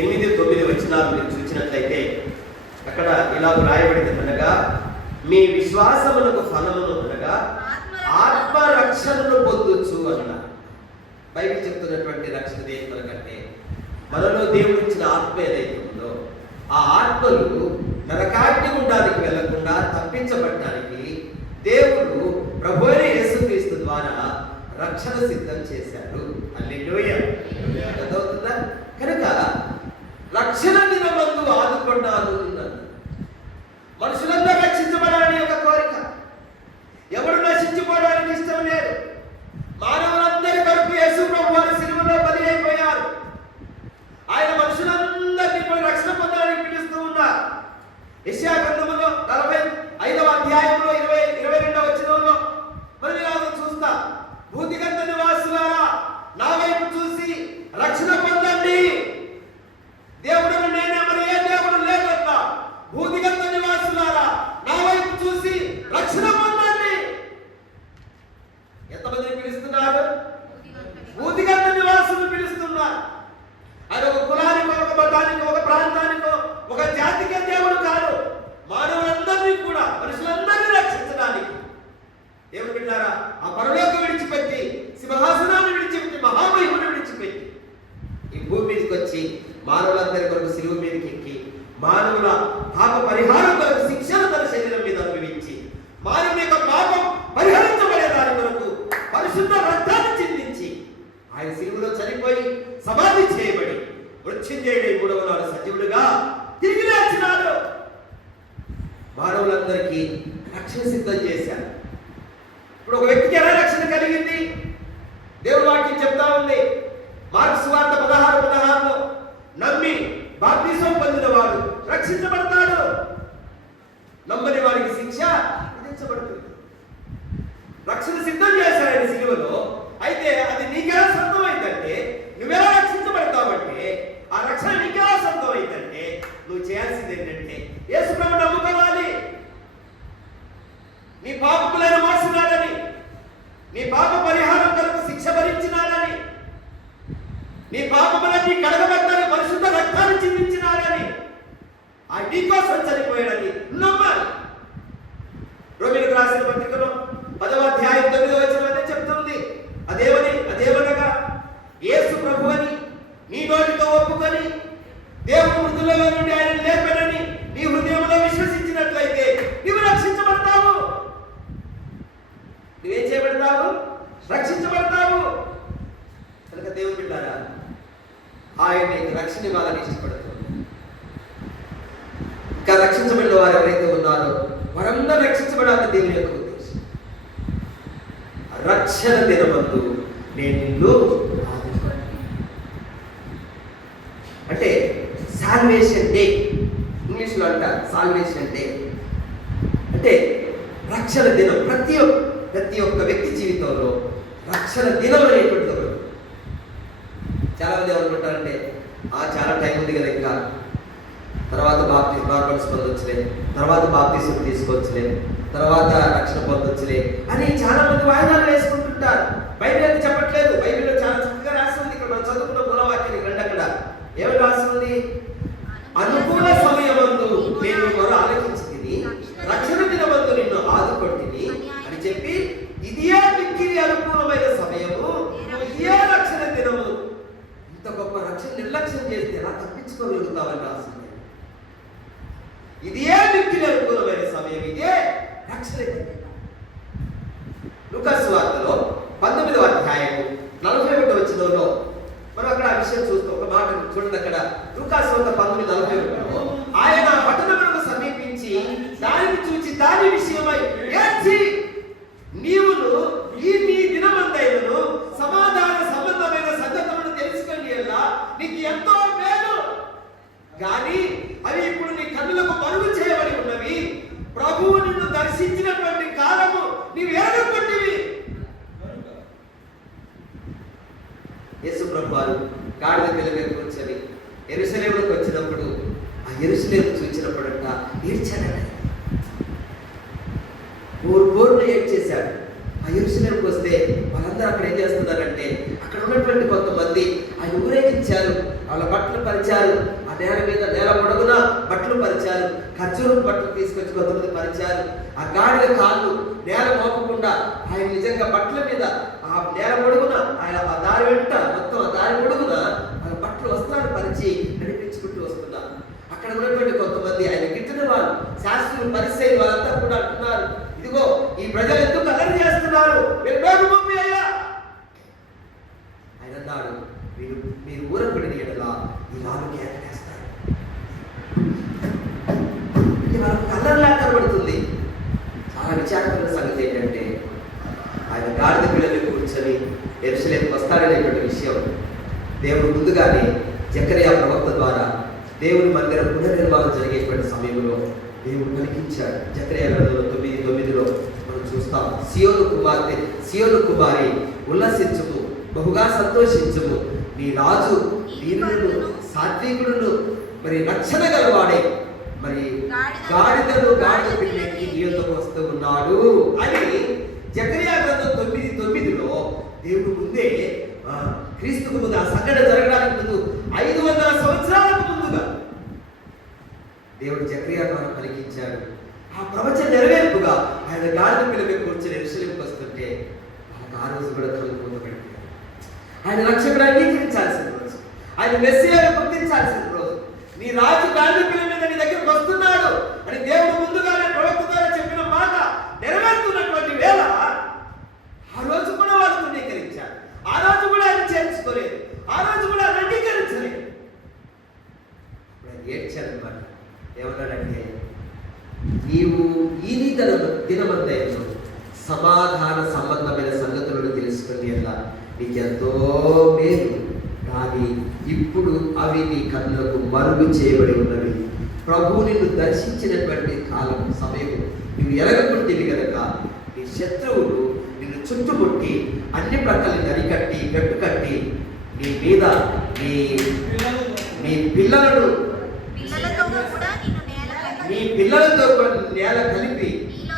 8-9 వచనాలు మీరు చూసినట్లయితే అక్కడ ఇలా రాయబడింది, అనగా మీ విశ్వాసమునకు ఫలమును అనగా ఆత్మరక్షణను పొందొచ్చు అన్నారు. బైబిల్ చెప్తున్నటువంటి రక్షణ దేని కొరకంటే మనలో దేవుడు ఇచ్చిన ఆత్మ ఏదైతే ఉందో ఆ ఆత్మలు నరకాగ్ని గుండానికి వెళ్లకుండా తప్పించబడటానికి దేవుడు ప్రభువైన యేసుక్రీస్తు ద్వారా రక్షణ సిద్ధం చేశారు. హల్లెలూయా. అర్థమవుతుందా? కనుక రక్షణ దినమందు ఆదుకున్నాను అన్నాను. మనుషులంతా రక్షించబడాలని ఒక కోరిక, ఎవరు నశించిపోవడానికి ఇష్టం లేదు. మానవులందరి కొరకు యేసు ప్రభువారు సిలువలో బలి అయిపోయారు. ఆయన మనుషులందరినీ పోయి రక్షణ పొందడానికి పిలుస్తూ ఉన్నారు. యెషయా గ్రంథములో 45వ అధ్యాయంలో 22వ వచనంలో మనం ఇలా చూస్తా, భూదిగంత నివాసులారా నా వైపు చూసి రక్షణ పొందండి. దేవుడు నేనే, మరి ఏ దేవుడు లేదన్నా. భూదిగంత నివాసులారా నా వైపు చూసి రక్షణ పొందండి. ఎంతమందిని పిలుస్తున్నారు? భూదిగంత నివాసులు పిలుస్తున్నారు. అది ఒక కులానికో, ఒక మతానికో, ఒక ప్రాంతానికో, ఒక జాతికే దేవుడు కాదు, మానవులందరినీ కూడా, మనుషులందరినీ రక్షించడానికి. దేవుడు బిడ్డారా, ఆ పరలోకం విడిచిపెట్టి, సింహాసనాన్ని విడిచిపెట్టి, మహామహిమను విడిచిపెట్టి ఈ భూమి మీదకి వచ్చి మానవులందరి కొరకు సిలువ మీదకి ఎక్కి మానవుల పాప పరిహారం కొరకు శిక్షను తన శరీరం మీద అనుభవించి మానవుని యొక్క పాపం పరిహరించబడే దాని కొరకు పరిశుద్ధ రక్తాన్ని చిందించి ఆయన సిలువలో చనిపోయి సమాధి చేయబడి మృత్యుంజయుడై 3వ నాడు సజీవుడుగా తిరిగి లేచినాడు. మానవులందరికీ రక్షణ సిద్ధం చేశారు. ఇప్పుడు ఒక వ్యక్తికి ఎలా రక్షణ కలిగింది? దేవుడు వాక్యం చెప్తా ఉంది. మార్కు సువార్త 16:16లో నమ్మి బాప్తిసం పొందిన వాడు రక్షించబడతాడు, నమ్మని వారికి శిక్ష విధించబడుతుంది. రక్షణ సిద్ధం చేశాడు ఆయన సిలువలో. అయితే అది నీకెలా సొంతం అయిందంటే, నువ్వెలా రక్షించబడతావంటే, ఆ రక్షణ నీకెలా సొంతం అయిందంటే నువ్వు చేయాల్సింది ఏంటంటే యేసు ప్రభువుని నమ్ముకోవాలి. నీ పాపములను మోసినాడని, నీ పాప పరిహారం కొరకు శిక్ష భరించినాడని, నీ పాపములన్నీ కడగబడ్డని పరిశుద్ధ రక్తాన్ని చిందించినాడని నీకోసం చనిపోయాడని నమ్మాలి. రోమీయులకు రాసిన పత్రికలో 10వ అధ్యాయం 9వ వచనం చెప్తుంది. అదేమనగా యేసు ప్రభువని నీ నోటితో ఒప్పుకొని దేవుడు మృతులలో నుండి ఆయన లేపాడని నీ హృదయంలో విశ్వసించినట్లయితే నీవు రక్షించబడతావు. నువ్వేం చేయబడతావు? రక్షించబడతావు. కనుక దేవుడు బిడ్డారా, ఆయన నీకు రక్షణ ఇవ్వాలని ఇష్టపడుతుంది. ఇంకా రక్షించబడిన వారు ఎవరైతే ఉన్నారో వారందరూ రక్షించబడాలని దేవుని యొక్క ఉద్దేశం. రక్షణ దినమందు నేను నిన్ను అంటే సాల్వేషన్ డే, ఇంగ్లీష్లో అంటారు సాల్వేషన్ డే అంటే రక్షణ దినం. ప్రతి ఒక్క వ్యక్తి జీవితంలో రక్షణ దినం అనేటువంటిది ఒకటి. చాలా మంది ఏమనుకుంటారంటే చాలా టైం ఉంది కదా, ఇంకా తర్వాత బాప్టిజం పొందొచ్చులే, తర్వాత బాప్టిజం తీసుకోవచ్చులే, తర్వాత రక్షణ పొందొచ్చులే అని చాలా మంది వాయిదాలు వేసుకుంటుంటారు. బైబిల్ అయితే చెప్పట్లేదు. బైబిల్లో చాలా చక్కగా రాసి ఉంది. ఇక్కడ మనం చదువుకున్న మూలవాక్యాన్ని రండి. అక్కడ ఏమని రాసి ఉంది? అనుకూల సమయమందు నేను మొర ఆలకించితిని, రక్షణ దినమందు నిన్ను ఆదుకొంటిని అని చెప్పి ఇదే మిక్కిలి అనుకూలమైన సమయము, ఇదే రక్షణ దినము. ఇంత గొప్ప రక్షణ నిర్లక్ష్యం చేస్తే ఎలా తప్పించుకోగలుగుతావని రాసింది. ఇదే మిక్కిలి అనుకూలమైన సమయం, ఇదే రక్షణ దినం. లూకా సువార్తలో 19వ అధ్యాయము 41వ వచనంలో మనం అక్కడ ఆ విషయం చూస్తాం. ఒక మాట చూడండి. అక్కడ లూకా సువార్త 19:41లో ఆయన పట్టణమునకు సమీపించి దానిని చూచి దాని విషయమై ఏడ్చి నీవును ఈ నీ దినమందైనను సమాధాన సంబంధమైన సంగతులను తెలుసుకొని ఎలా నీకు ఎంతో మేలు, కానీ అవి ఇప్పుడు నీ కన్నులకు మరుగు చేయబడి ఉన్నవి. ప్రభువు నిన్ను దర్శించినటువంటి కాలము నీవు ఎరగొట్టివి. యేసు ప్రభువారు గాడిద పిల్ల మీద కూర్చొని యెరూషలేముకు వచ్చినప్పుడు ఆ యెరూషలేము చూసినప్పుడంట ఏడ్చాడట. బోర్ను ఏడ్చేశాడు. ఆ యెరూషలేముకు వస్తే వాళ్ళందరూ అక్కడ ఏం చేస్తున్నారంటే అక్కడ ఉన్నటువంటి కొంతమంది ఆయన ఊరేగించారు, వాళ్ళ బట్టలు పరిచారు, ఆ నేల పొడవున బట్టలు పరిచారు, ఖర్జూరం బట్టలు తీసుకొచ్చి కొంతమంది పరిచారు. ఆ గాడిద కాళ్ళు నేల మోపకుండా ఆయన నిజంగా బట్టల మీద ఆ నేల పొడుగున ఆయన ఆ దారి వెంట మొత్తం ఆ దారి పొడుగున ఆయన బట్టలు వస్త్రాలు పరిచి నడిపించుకుంటూ వస్తున్నారు. అక్కడ ఉన్నటువంటి కొంతమంది ఆయన గిట్టిన వాళ్ళు, శాస్త్రులు, పరిసయ్యులు వాళ్ళంతా కూడా అంటున్నారు, ఇదిగో ఈ ప్రజలు ఎందుకు అల్లరి చేస్తున్నారు, అయ్యా. ఆయన అన్నాడు, మీరు ఊరకుడిన ఎడల ఈ రాళ్ళకి ఏర్పడేస్తారు. వాళ్ళకి అల్లరిలా కనబడుతుంది. చాలా విచారమైన సంగతి ఏంటంటే ఆయన గాడిద పిల్లలు కూర్చొని యెరూషలేముకు వస్తాడనేటువంటి విషయం దేవుడు ముందుగానే జకరియా ప్రవక్త ద్వారా దేవుని మందిరం పునర్నిర్మాణం జరిగేటువంటి సమయంలో దేవుడు పలికించాడు. జకరియా గ్రంథంలో 9:9లో మనం చూస్తాం, సియోను కుమారి ఉల్లసించుము, బహుగా సంతోషించుము, నీ రాజు వీరులను సాత్వికుడును మరి రక్షణ గలవాడే మరి గాడిద పిల్లకి నీ యొద్దకు వస్తూ ఉన్నాడు అని జకరియా గ్రంథం 9:9లో దేవుడు ముందే క్రీస్తుకు ముందు ఆ సంఘటన జరగడానికి ముందు 500 సంవత్సరాలకు ముందుగా దేవుడు జకరియా ద్వారా పలికించాడు. ఆ ప్రవచన నెరవేర్పుగా ఆయన గాడిద పిల్ల మీద కూర్చొని యెరూషలేముకు వస్తుంటే వాళ్ళకి ఆ రోజు కూడా కళ్ళు మూతపడిపోయారు. ఆయన రక్షకుడు అంగీకరించాల్సిన రోజు, ఆయన మెస్సియాను గుర్తించాల్సిన రోజు. నీ రాజు గాడిద పిల్ల మీద నీ దగ్గరకు వస్తున్నాడు అని దేవుడు ముందుగానే ప్రవక్త ద్వారా చెప్పిన మాట నెరవేరుతున్నటువంటి వేళ ఆ రోజు కూడా వాళ్ళు తృణీకరించారు. ఆ రోజు కూడా ఆయన చేర్చుకోలేదు. ఆ రోజు కూడా ఆయన అంగీకరించలేదు. ఆయన ఏడ్చాడనమాట. ఏమన్నాడంటే, నీవు ఈ దినమందైన సమాధాన సంబంధమైన సంగతులను తెలుసుకుని అలా నీకెంతో మేలు, కానీ ఇప్పుడు అవి నీ కన్నులకు మరుగు చేయబడి ఉన్నవి. ప్రభువు నిన్ను దర్శించినటువంటి కాలం సమయం నువ్వు ఎరగకుంటేవి కనుక నీ శత్రువులు నిన్ను చుట్టుముట్టి అన్ని ప్రక్కల నరికట్టి గట్టు కట్టి నీ మీద నీ పిల్లలతో నేల కలిపి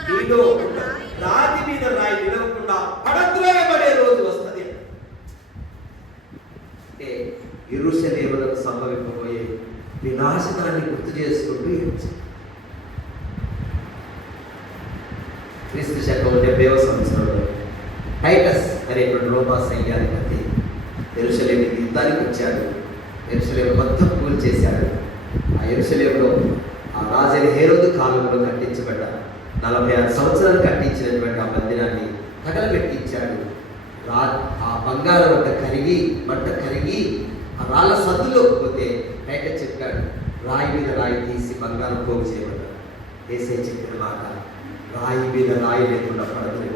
నీలో రాతి మీద రాయి నిలవకుండా పడద్రోయబడే రోజు వస్తుంది. అంటే యెరూషలేమునకు సంభవింపబోయే వినాశనాన్ని గుర్తు చేసుకుంటూ ఏడ్చాడు. క్రీస్తు శకం 70వ సంవత్సరంలో టైటస్ అనేటువంటి రోమా సైన్యాధిపతి యెరూషలేముకి యుద్ధానికి వచ్చాడు. యెరూషలేము మొత్తం కూల్చేశాడు. ఆ యెరూషలేములో ఆ రాజైన హేరోదు కాలంలో కట్టించబడ్డ 46 సంవత్సరాలు కట్టించినటువంటి ఆ మందిరాన్ని తగలబెట్టించాడు. ఆ బంగారం మంట కరిగి ఆ రాళ్ళ సద్దులోకి పోతే టైటస్ చెప్పాడు, రాయి మీద రాయి తీసి బంగారం పోగు చేయబడ్డాడు. యేసయ్య చెప్పిన మాట, రాయి మీద రాయి లేకుండా పడదు.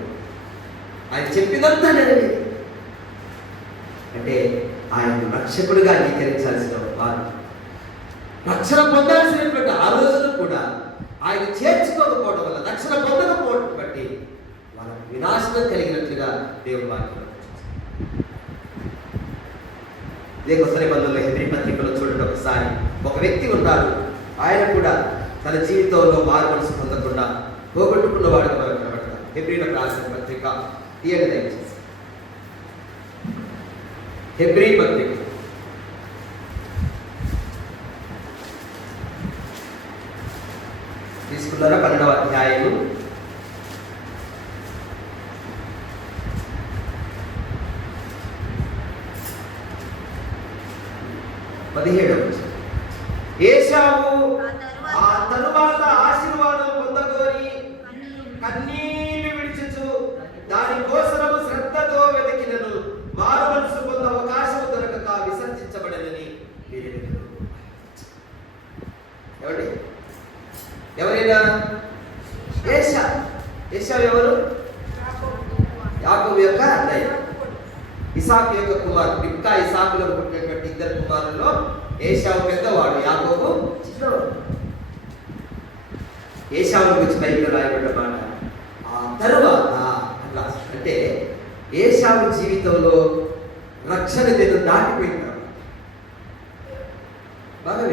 ఆయన చెప్పినంతా నెరవేరి అంటే ఆయన రక్షకుడిగా అంగీకరించాల్సిన వారు, రక్షణ పొందాల్సినటువంటి ఆ రోజులు కూడా ఆయన చేర్చుకోకపోవడం వల్ల, రక్షణ పొందకపోవడం బట్టి వాళ్ళకు వినాశనం కలిగినట్లుగా దేవుడు వాక్యం. ఇదే కొత్త నిబంధనలో హెబ్రీ పత్రికలో చూడండి ఒకసారి. ఒక వ్యక్తి ఉన్నాడు, ఆయన కూడా తన జీవితంలో మారు మనసు పొందకుండా పోగొట్టుకున్న వాడికి మనకు కనబడతారు. హెబ్రీలకు రాసిన పత్రిక తీయని దయచేసి, హెబ్రీ పత్రిక తీసుకున్నారా? 12వ అధ్యాయము 17వ వచనం. ఏశావు ఆ తరువాత ఆశీర్వాదం పొందగోరి కన్నీళ్లు విడిచుచు దాని కోసము శ్రద్ధతో వెతికినను మారు మనసు పొంద అవకాశం దొరకక విసర్జించబడనని ఏమండి? ఎవరైనా ఏశావు ఎవరు? యాకోబు యొక్క అన్నయ్య, ఇసాకు యొక్క కుమారుడు. ఇంకా ఇసాకులకు పుట్టినటువంటి 2 కుమారుల్లో ఏశావు పెద్దవాడు, యాకోబు చిన్నవాడు. ఏశావు గురించి బైబిల్లో రాయబడ్డ మాట ఆ తరువాత అంటే ఏశావు జీవితంలో రక్షణ దినం దాటిపోయింది. బాగా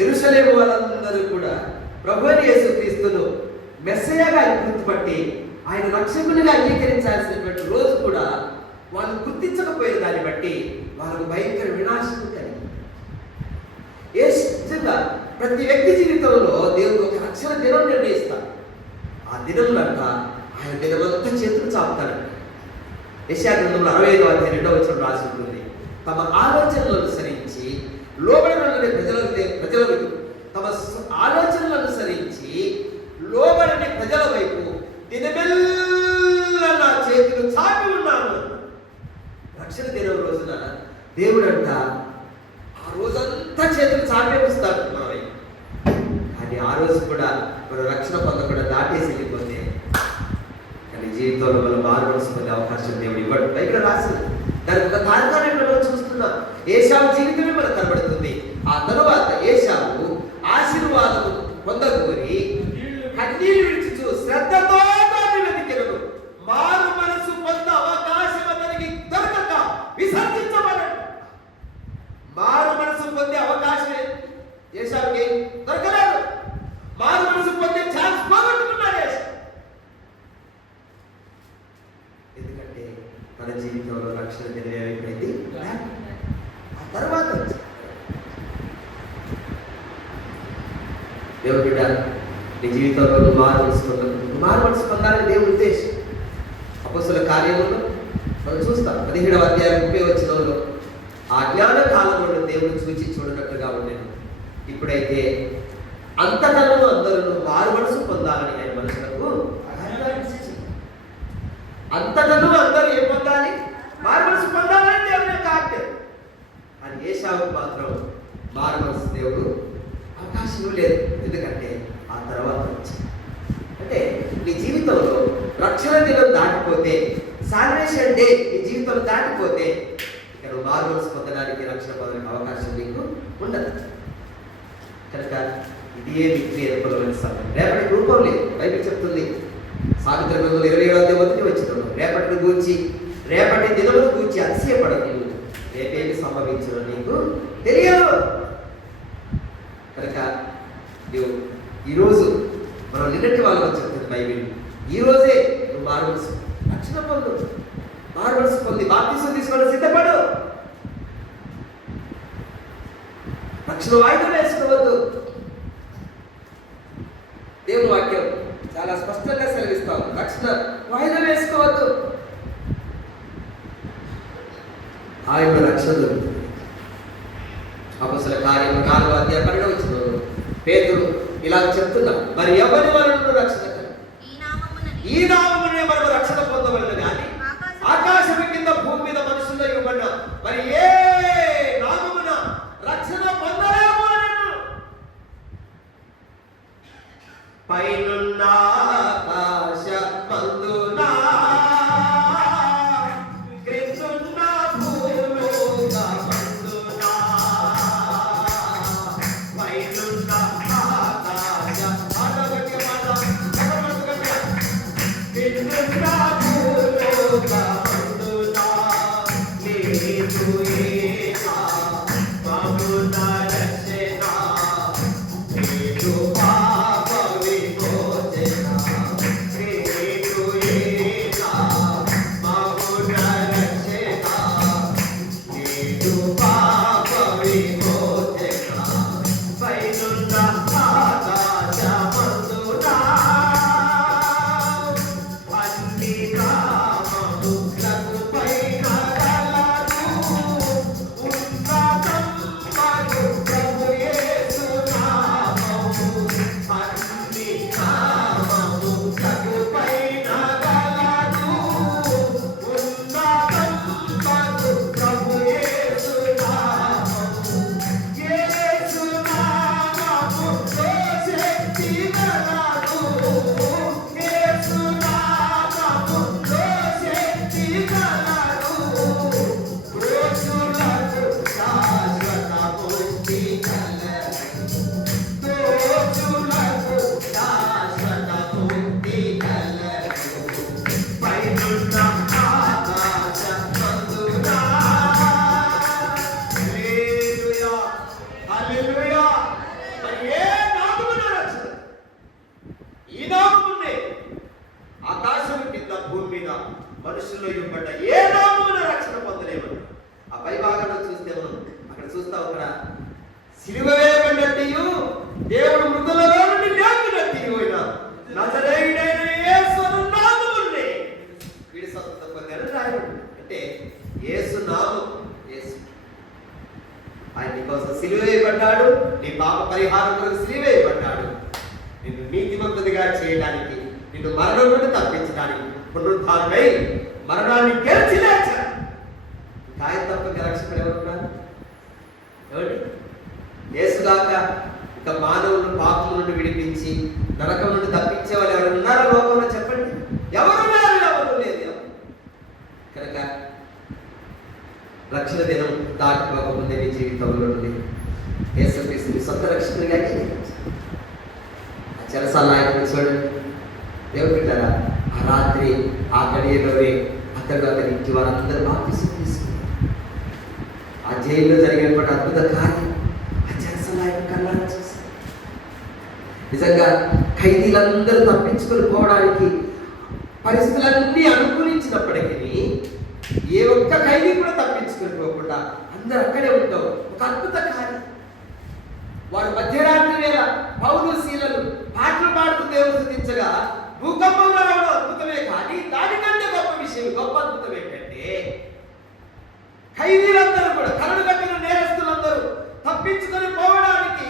యెరూషలేము వాళ్ళందరూ కూడా ప్రభువైన యేసుక్రీస్తును మెస్సయ్యగా గుర్తుపట్టి ఆయన రక్షకునిగా అంగీకరించాల్సినటువంటి రోజు కూడా వాళ్ళు గుర్తించకపోయిన దాన్ని బట్టి వాళ్ళకు భయంకర వినాశనం కలిగింది. నిజంగా ప్రతి వ్యక్తి జీవితంలో దేవుడు ఒక రక్షణ దినం నిర్ణయిస్తాడు. ఆ దినంలో ఆయన దినమంతా చేతులు చాపుతాడు. యెషయా గ్రంథంలో 65వ అధ్యాయం 2వ వచనం రాసి ఉంటుంది, తమ ఆలోచనలను అనుసరించి లోబడని ప్రజల తమ ఆలోచనలను అనుసరించి లోబడని ప్రజల వైపు దినమెల్లా నా చేతులు చాపి ఉన్నాను. రక్షణ దినం రోజున దేవుడంట ఆ రోజంతా చేతులు చాపే వస్తాడు మనమై. కానీ ఆ రోజు కూడా మన రక్షణ పొందకుండా దాటేసి వెళ్ళిపోతే కానీ జీవితంలో మనం మారు మనసు పొందే అవకాశం దేవుడు ఇవ్వడు. బైబిల్ రాసింది. దానికి ఒక తారకాన్ని మనం చూస్తున్నాం. ఏశావు జీవితమే మనకు కనబడుతుంది. ఆ తరువాత ఏశావు ఆశీర్వాదము పొందగోరి కన్నీళ్లు విడిచుచు శ్రద్ధతో వెతికెను మారు మనసు పొంద అవకాశం అతనికి దొరకక విసర్జించబడడు. మారు మనసు పొందే అవకాశం ఏశావుకి దొరకలేదు. మారు మనసు పొందే ఛాన్స్ పోగొట్టుకున్నాడు ఏశావు. ఎందుకంటే తన జీవితంలో రక్షణ తెలియకపోయింది. ఆ తర్వాత దేవుడు బిడ్డ నీ జీవితంలో మారు మనసు పొందాలని దేవుడి ఉద్దేశం. అపొస్తలుల కార్యములను మనం చూస్తాం. 17వ అధ్యాయం 30వ వచనంలో ఆ జ్ఞాన కాలంలో దేవుడు చూచి చూడనట్టుగా ఉండేది. ఇప్పుడైతే అంతటను అందరూ మారు మనసు పొందాలని ఆయన మనుషులకు అంతటను అందరూ ఏం పొందాలి? మారు మనసు పొందాలని దేవుని యొక్క ఆజ్ఞ. అని ఏశావుకు మాత్రం మారు మనసు దేవుడు అవకాశం లేదు. ఎందుకంటే ఆ తర్వాత వచ్చింది. అంటే నీ జీవితంలో రక్షణ దినం దాటిపోతే, సాల్వేషన్ డే నీ జీవితంలో దాటిపోతే ఇక నువ్వు మారు మనసు పొందడానికి, రక్షణ పొందడానికి అవకాశం నీకు ఉండదు. కనుక ఇదే విక్రీ అనుకూలమైన సమయం. రేపటి రూపం లేదు. బైబిల్ చెప్తుంది సావిత్రి గ్రంథంలో 27వ అధ్యాయం వచ్చిన రేపటిని గూర్చి, రేపటి దినమును గూర్చి అతిశయపడకు, రేపేమి సంభవించడం నీకు తెలియదు. కనుక నువ్వు ఈరోజు మనం నిన్నటి వాళ్ళలో చెప్తుంది బైబిల్, ఈరోజే నువ్వు మారు మనసు రక్షణ పొందు, మారు మనసు పొంది బాప్తిసం తీసుకోవడం సిద్ధపడు. రక్షణ వాయిదా వేసుకోవద్దు. దేవుని వాక్యం చాలా స్పష్టంగా సెలవిస్తాం, రక్షణ వాయిదా వేసుకోవద్దు. ఆయన రక్షణ దొరుకుతుంది. అపొస్తలుల కార్యములు 4వ అధ్యాయం 12వ వచనంలో పేతురు ఇలా చెప్తున్నా, మరి ఎవరి వలన రక్షణ? ఈ నామమునే మనము రక్షణ పొందవలెను కానీ ఆకాశం కింద భూమి మీద మనుషుల్లో ఇవ్వబడ్డ మరి ఏ నామమున రక్షణ పొందలేము అన్నాడు. పైనున్న ఆకాశమందున క్రిందున్న భూలోకమందున పైనున్న మనుషుల్లో ఇవ్వబడ్డ ఏ నామమున రక్షణ పొందలేమని. ఆ పై భాగంలో చూస్తే మనం అక్కడ చూస్తాం, అక్కడ సిలువ వేయబడినట్టు దేవుడు మృతులలో నుండి లేపినట్టు అయినా నజరేయుడైన యేసు నామమునే వీడి స్వస్థత పొందారని రాయబడి. అంటే యేసు నామం, యేసు ఆయన నీకోసం సిలువ వేయబడ్డాడు, నీ పాప పరిహారం కొరకు సిలువ వేయబడ్డాడు, నిన్ను నీతిమంతుడిగా చేయడానికి, నిన్ను మరణం నుండి తప్పించడానికి, పునరుద్ధారుడై మరణాన్ని గెలిచి లేచాడు. ఆయన తప్ప రక్షకుడు ఎవరున్నారు? ఎవరి? యేసుగాక ఇక మానవులను పాపం నుండి విడిపించి నరకం నుండి తప్పించే వాళ్ళు ఎవరు ఉన్నారో లోకంలో చెప్పండి. ఎవరున్నారు? ఎవరు లేదు. కనుక రక్షణ దినం దాటిపోకముందే నీ జీవితంలో నుండి యేసుక్రీస్తుని సొంత రక్షకుడిగా చెరసాల నాయకుడు చూడండి. దేవుడు పెట్టారా, ఆ రాత్రి ఆ గడియలోనే అతడు అతని ఇంటి వారందరూ బాప్తిసం తీసుకున్నారు. ఆ జైల్లో జరిగినటువంటి అద్భుత కార్యం ఆ చెరసాల నాయకుడు కళ్ళారా చూశారు. నిజంగా ఖైదీలందరూ తప్పించుకొని పోవడానికి పరిస్థితులన్నీ అనుకూలించినప్పటికీ ఏ ఒక్క ఖైదీ కూడా తప్పించుకొని పోకుండా అందరూ అక్కడే ఉంటారు. ఒక అద్భుత కార్యం. వారు మధ్యరాత్రి వేళ పౌలు శీలలు పాటలు పాడుతూ దేవుడు స్తుతించగా భూకంపం రావడం అద్భుతమే, కానీ దానికంటే గొప్ప విషయం, గొప్ప అద్భుతం ఏంటంటే ఖైదీలందరూ కూడా, కరడు కట్టిన నేరస్తులందరూ తప్పించుకొని పోవడానికి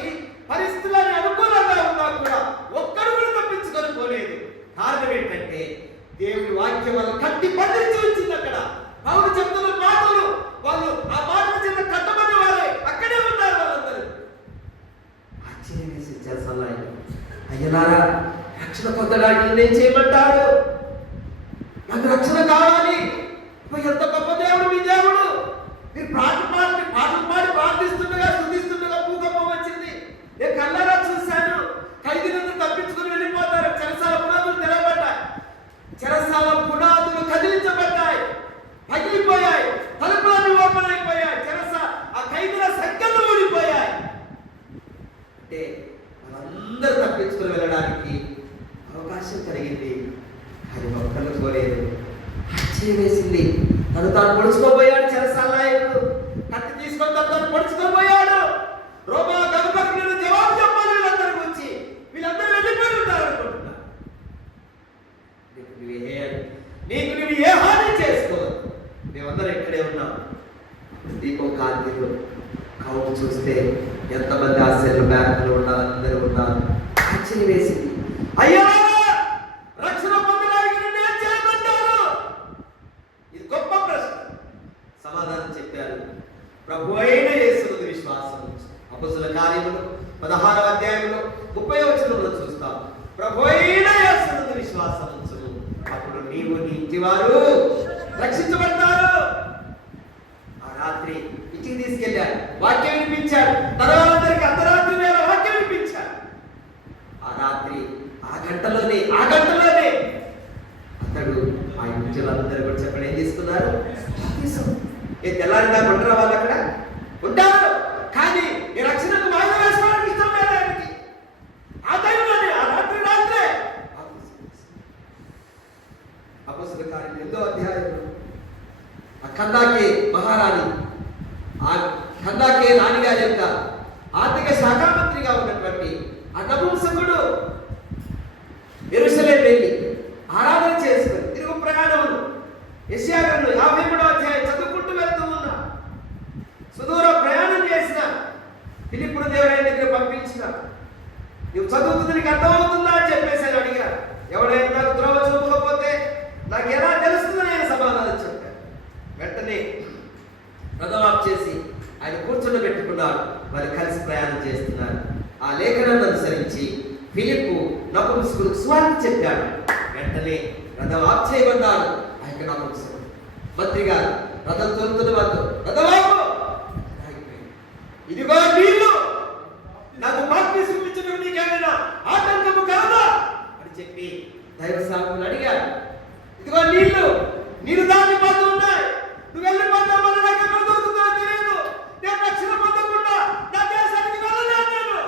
పరిస్థితులని అనుకూలంగా ఉన్నా కూడా ఒక్కడు కూడా తప్పించుకొని పోలేదు. కారణం ఏంటంటే దేవుని వాక్యం వాళ్ళు కట్టి బంధించి వచ్చింది. అక్కడ పౌలు చెప్తున్న మాటలు, వాళ్ళు ఆ మాటలు చిన్న కట్టబడిన వాళ్ళే అక్కడే ఉన్నారు. వాళ్ళందరూ ఆశ్చర్యం వేసి చేస్తున్నాయి. అయ్యలారా, రక్షణ పొందడానికి నేను చేయమంటాడు, నాకు రక్షణ కావాలి. ఎంత గొప్ప దేవుడు మీ దేవుడు. మీరు పాటలు పాడి ప్రార్థిస్తుండగా స్తుతిస్తుండగా భూకంపం వచ్చింది. నేను కళ్ళారా చూశాను. ఖైదీలను తప్పించుకుని వెళ్ళిపోతారు. చెరసాల పునాదులు తెరవబడ్డాయి, చెరసాల పునాదులు కదిలించబడ్డాయి, పగిలిపోయాయి, తలుపులన్నీ ఓపెన్ అయిపోయాయి, ఆ ఖైదీల సంఖ్యలు ఊడిపోయాయి. అంటే వాళ్ళందరూ తప్పించుకుని వెళ్ళడానికి అవకాశం కలిగింది. అది ఒక్కళ్ళు కోలేదు. ఆశ్చర్యం వేసింది. తను తాను పొడుచుకోబోయాడు చెరసాల నాయకుడు. కత్తి తీసుకొని తను పొడుచుకోబోయాడు. రోమా కార్యములు 16వ అధ్యాయంలో 30వ వచనంలో చూస్తాం. ప్రభువైన యేసునందు విశ్వాసం ఉంచుము, అప్పుడు నీవు నీ ఇంటివారు రక్షించబడతారు. ఆ రాత్రి ఇంటికి తీసుకెళ్లారు, వాక్యం వినిపించారు. తర్వాత అర్ధరాత్రి వేళ వాక్యం వినిపించారు. ఆ రాత్రి ఆ గంటలోనే అతడు ఆ ఇంటిలందరూ కూడా చెప్పండి ఏం తీసుకున్నారు? తెల్లారిదా ఉంటారా వాళ్ళు అక్కడ ఉంటారు, కానీ ఈ రక్షణకు వాయిదా వేసుకోవడానికి ఇష్టం లేదు ఆయనకి. ఆ టైంలోనే ఆ రాత్రే అపొస్తలుల కార్యం 8వ అధ్యాయంలో ఆ కందాకే మహారాణి, ఆ కందాకే రాణిగారి యొక్క ఆర్థిక శాఖ మంత్రిగా ఉన్నటువంటి ఆ నపుంసకుడు యెరూషలేము వెళ్ళి ఆరాధన చేసుకుని తిరుగు ప్రయాణంలో యెషయా గ్రంథం 53వ అధ్యాయం చదువుకుంటూ వెళ్తూ ఉన్నా. సుదూర ప్రయాణం చేసిన ఫిలిప్పును దేవుని దగ్గర పంపించిన, నువ్వు చదువుతుంది నీకు అర్థమవుతుందా అని చెప్పేసి ఆయన అడిగారు. ఎవడైనా నాకు ద్రోవ చూపకపోతే నాకు ఎలా తెలుస్తుందని నేను సమాధానం చెప్పాను. వెంటనే రథం ఆఫ్ చేసి ఆయన కూర్చుని పెట్టుకున్నారు. వారు కలిసి ప్రయాణం చేస్తున్నారు. ఆ లేఖనాన్ని అనుసరించి ఫిలిప్పు నపుంసకులకు సువార్త చెప్పాడు. వెంటనే రథం ఆఫ్ చేయబడ్డాడు. ఆయన నపుంసకుడు మంత్రి గారు రథం తోలుతున్న వారితో రథవాపు ఇదిగో నీళ్ళు, నాకు బాప్తిస్మం ఇచ్చడానికి నీకేమైనా ఆటంకము కలదా అని చెప్పి దైవ సేవకులు అడిగారు. ఇదిగో నీళ్ళు దాటిపోతూ ఉన్నాయి, నువ్వు వెళ్ళిపోతావు, వల్ల నాకు ఎక్కడ దొరుకుతుందో తెలియదు. నేను రక్షణ పొందకుండా నా దేశానికి వెళ్ళలేను. నేను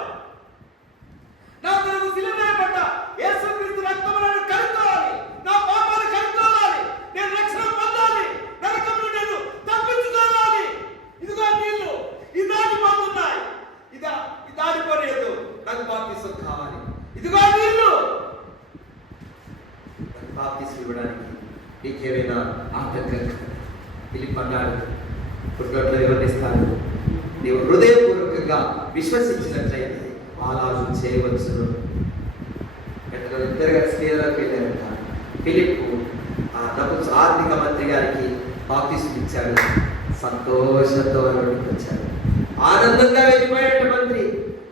నా కొరకు శిలువ వేయబడ్డ యేసుక్రీస్తు రక్తములను కడుక్కోవాలి, నా పాపాలు కడుక్కోవాలి, నేను రక్షణ పొందాలి, నరకమును నేను తప్పించుకోవాలి. ఇదిగో నీళ్ళు ఇది దాటిపోతున్నాయి, ఇది దాటిపోలేదు, నాకు బాప్తిస్మం కావాలి. ఇదిగో నీళ్ళు, నాకు బాప్తిస్మం ఇవ్వడానికి నీకేమైనా ఆటంకం? ఫిలిప్పు అన్నాడు, పుట్టట్లో వివరిస్తాను, నీవు హృదయపూర్వకంగా విశ్వసించినట్లయితే ఆలోచన చేయవచ్చును. ఇద్దరు కలిసి స్నేహితులకు వెళ్ళారంట. ఫిలిప్పు ఆ ఆర్థిక మంత్రి గారికి బాప్తిస్మం ఇచ్చాడు. సంతోషంతో వచ్చాడు, ఆనందంగా వెళ్ళిపోయాడు మంత్రి.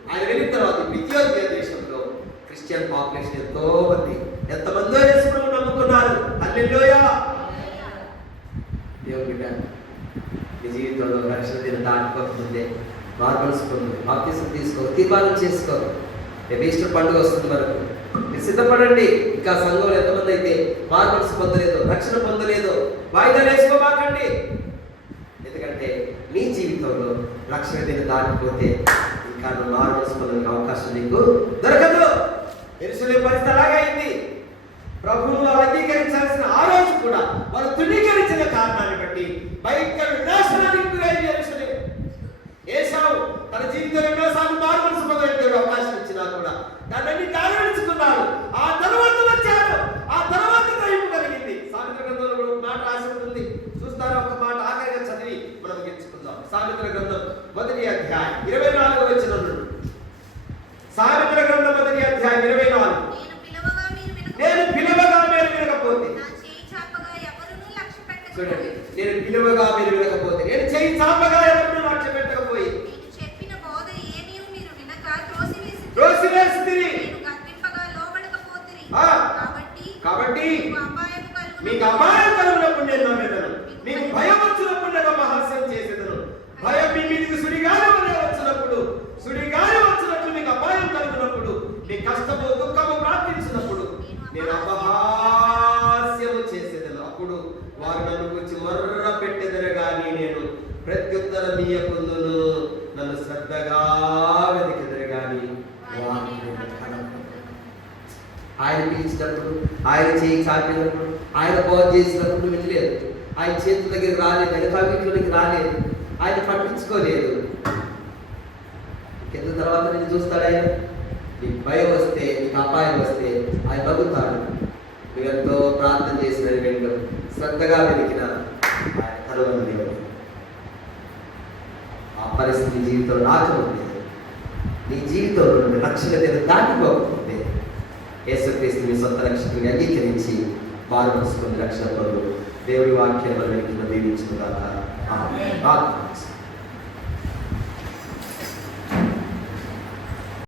ఆయన వెళ్ళిన తర్వాత ఇథియోపియా దేశంలో క్రిస్టియన్ పాపులేషన్ ఎంతమందో యేసును నమ్ముకున్నారు. హల్లెలూయా. దేవుని బిడ్డ, నీ జీవితంలో రక్షణ దినం దాటిపోకముందే మార్మల్స్ పొందు, బాప్తిస్మం తీసుకో, తీర్మానం చేసుకో. రేపు ఈస్టర్ పండుగ వస్తుంది మనకు, మీరు సిద్ధపడండి. ఇంకా సంఘంలో ఎంతమంది అయితే మార్మల్స్ పొందలేదో, రక్షణ పొందలేదో వాయిదాలు వేసుకోబాకండి. ఎందుకంటే నీ జీవితంలో రక్షణ దినం దాటిపోతే ఇంకా నువ్వు మార్మల్స్ పొందడానికి అవకాశం నీకు దొరకదు. యెరూషలేము పరిస్థితి అలాగైంది. ప్రభువును అంగీకరించాల్సిన ఆ రోజు కూడా వారు తృణీకరించిన కారణాన్ని బట్టి భయంకర వినాశనానికి గురైంది యెరూషలేము. ఏశావు తన జీవితంలో ఎన్నోసార్లు మార్మల్స్ పొందడానికి అవకాశం ఇచ్చినా కూడా దాన్ని దారివించుకున్నాడు. ఆ తర్వాత వచ్చాడు, ఆ తర్వాత గ్రహింపు కలిగింది. సామెతల గ్రంథంలో కూడా ఒక మాట రాసి ఉంటుంది, చూస్తారా? ఒక మాట ఆఖరిగా చదివి మనం గెలుచుకుందాం. సామెతల గ్రంథం 1వ అధ్యాయం 24వ వచనం నుండి. సామెతల గ్రంథం 1వ అధ్యాయం 24. నేను పిలవగా మీరు వినకపోతే, చూడండి, నేను పిలవగా మీరు వినకపోతే, నేను చేయి చాపగా ఎవరిని లక్ష్య పెట్టకపోయి, త్రోసివేసితిరి. కాబట్టి మీకు అపాయం కలిగినప్పుడు నేను నమ్మేదను, మీకు భయం వచ్చినప్పుడు నేను అపహాస్యం చేసేదను. భయం మీ మీదకి సుడిగాలి వచ్చినప్పుడు, సుడిగాలి వచ్చినట్లు మీకు అపాయం కలిగినప్పుడు, మీ కష్టము దుఃఖము ప్రార్థించినప్పుడు నేను అపహాస్యము చేసేదను. అప్పుడు వారు నన్ను గురించి మొర్ర పెట్టెదరు గాని నేను ప్రత్యుత్తరం ఇయ్యకుందును. నన్ను శ్రద్ధగా వెతికెదరు గాని ఆయన పిలిచినప్పుడు, ఆయన చేయి చాపినప్పుడు, ఆయన బాగు చేసినప్పుడు వినలేదు. ఆయన చేతుల దగ్గర రాలేదు, వెనకాగిట్లోకి రాలేదు, ఆయన పట్టించుకోలేదు. కింద తర్వాత నేను చూస్తాడు ఆయన. నీకు భయం వస్తే, నీకు అపాయం వస్తే ఆయన నవ్వుతాడు. నువ్వు ఎంతో ప్రార్థన చేసిన వెంటో శ్రద్ధగా వెతికిన ఆయన కరువను దేవుడు. ఆ పరిస్థితి జీవితంలో రాకముందే, నీ జీవితంలో నుండి రక్షణ దినం దాటిపోకపోతే యేసుక్రీస్తు మీ సొంత రక్షకుని అంగీకరించి వారు మనసుకుని రక్షణ పొందు. దేవుడి వాక్యాలను దీవించుకున్నాక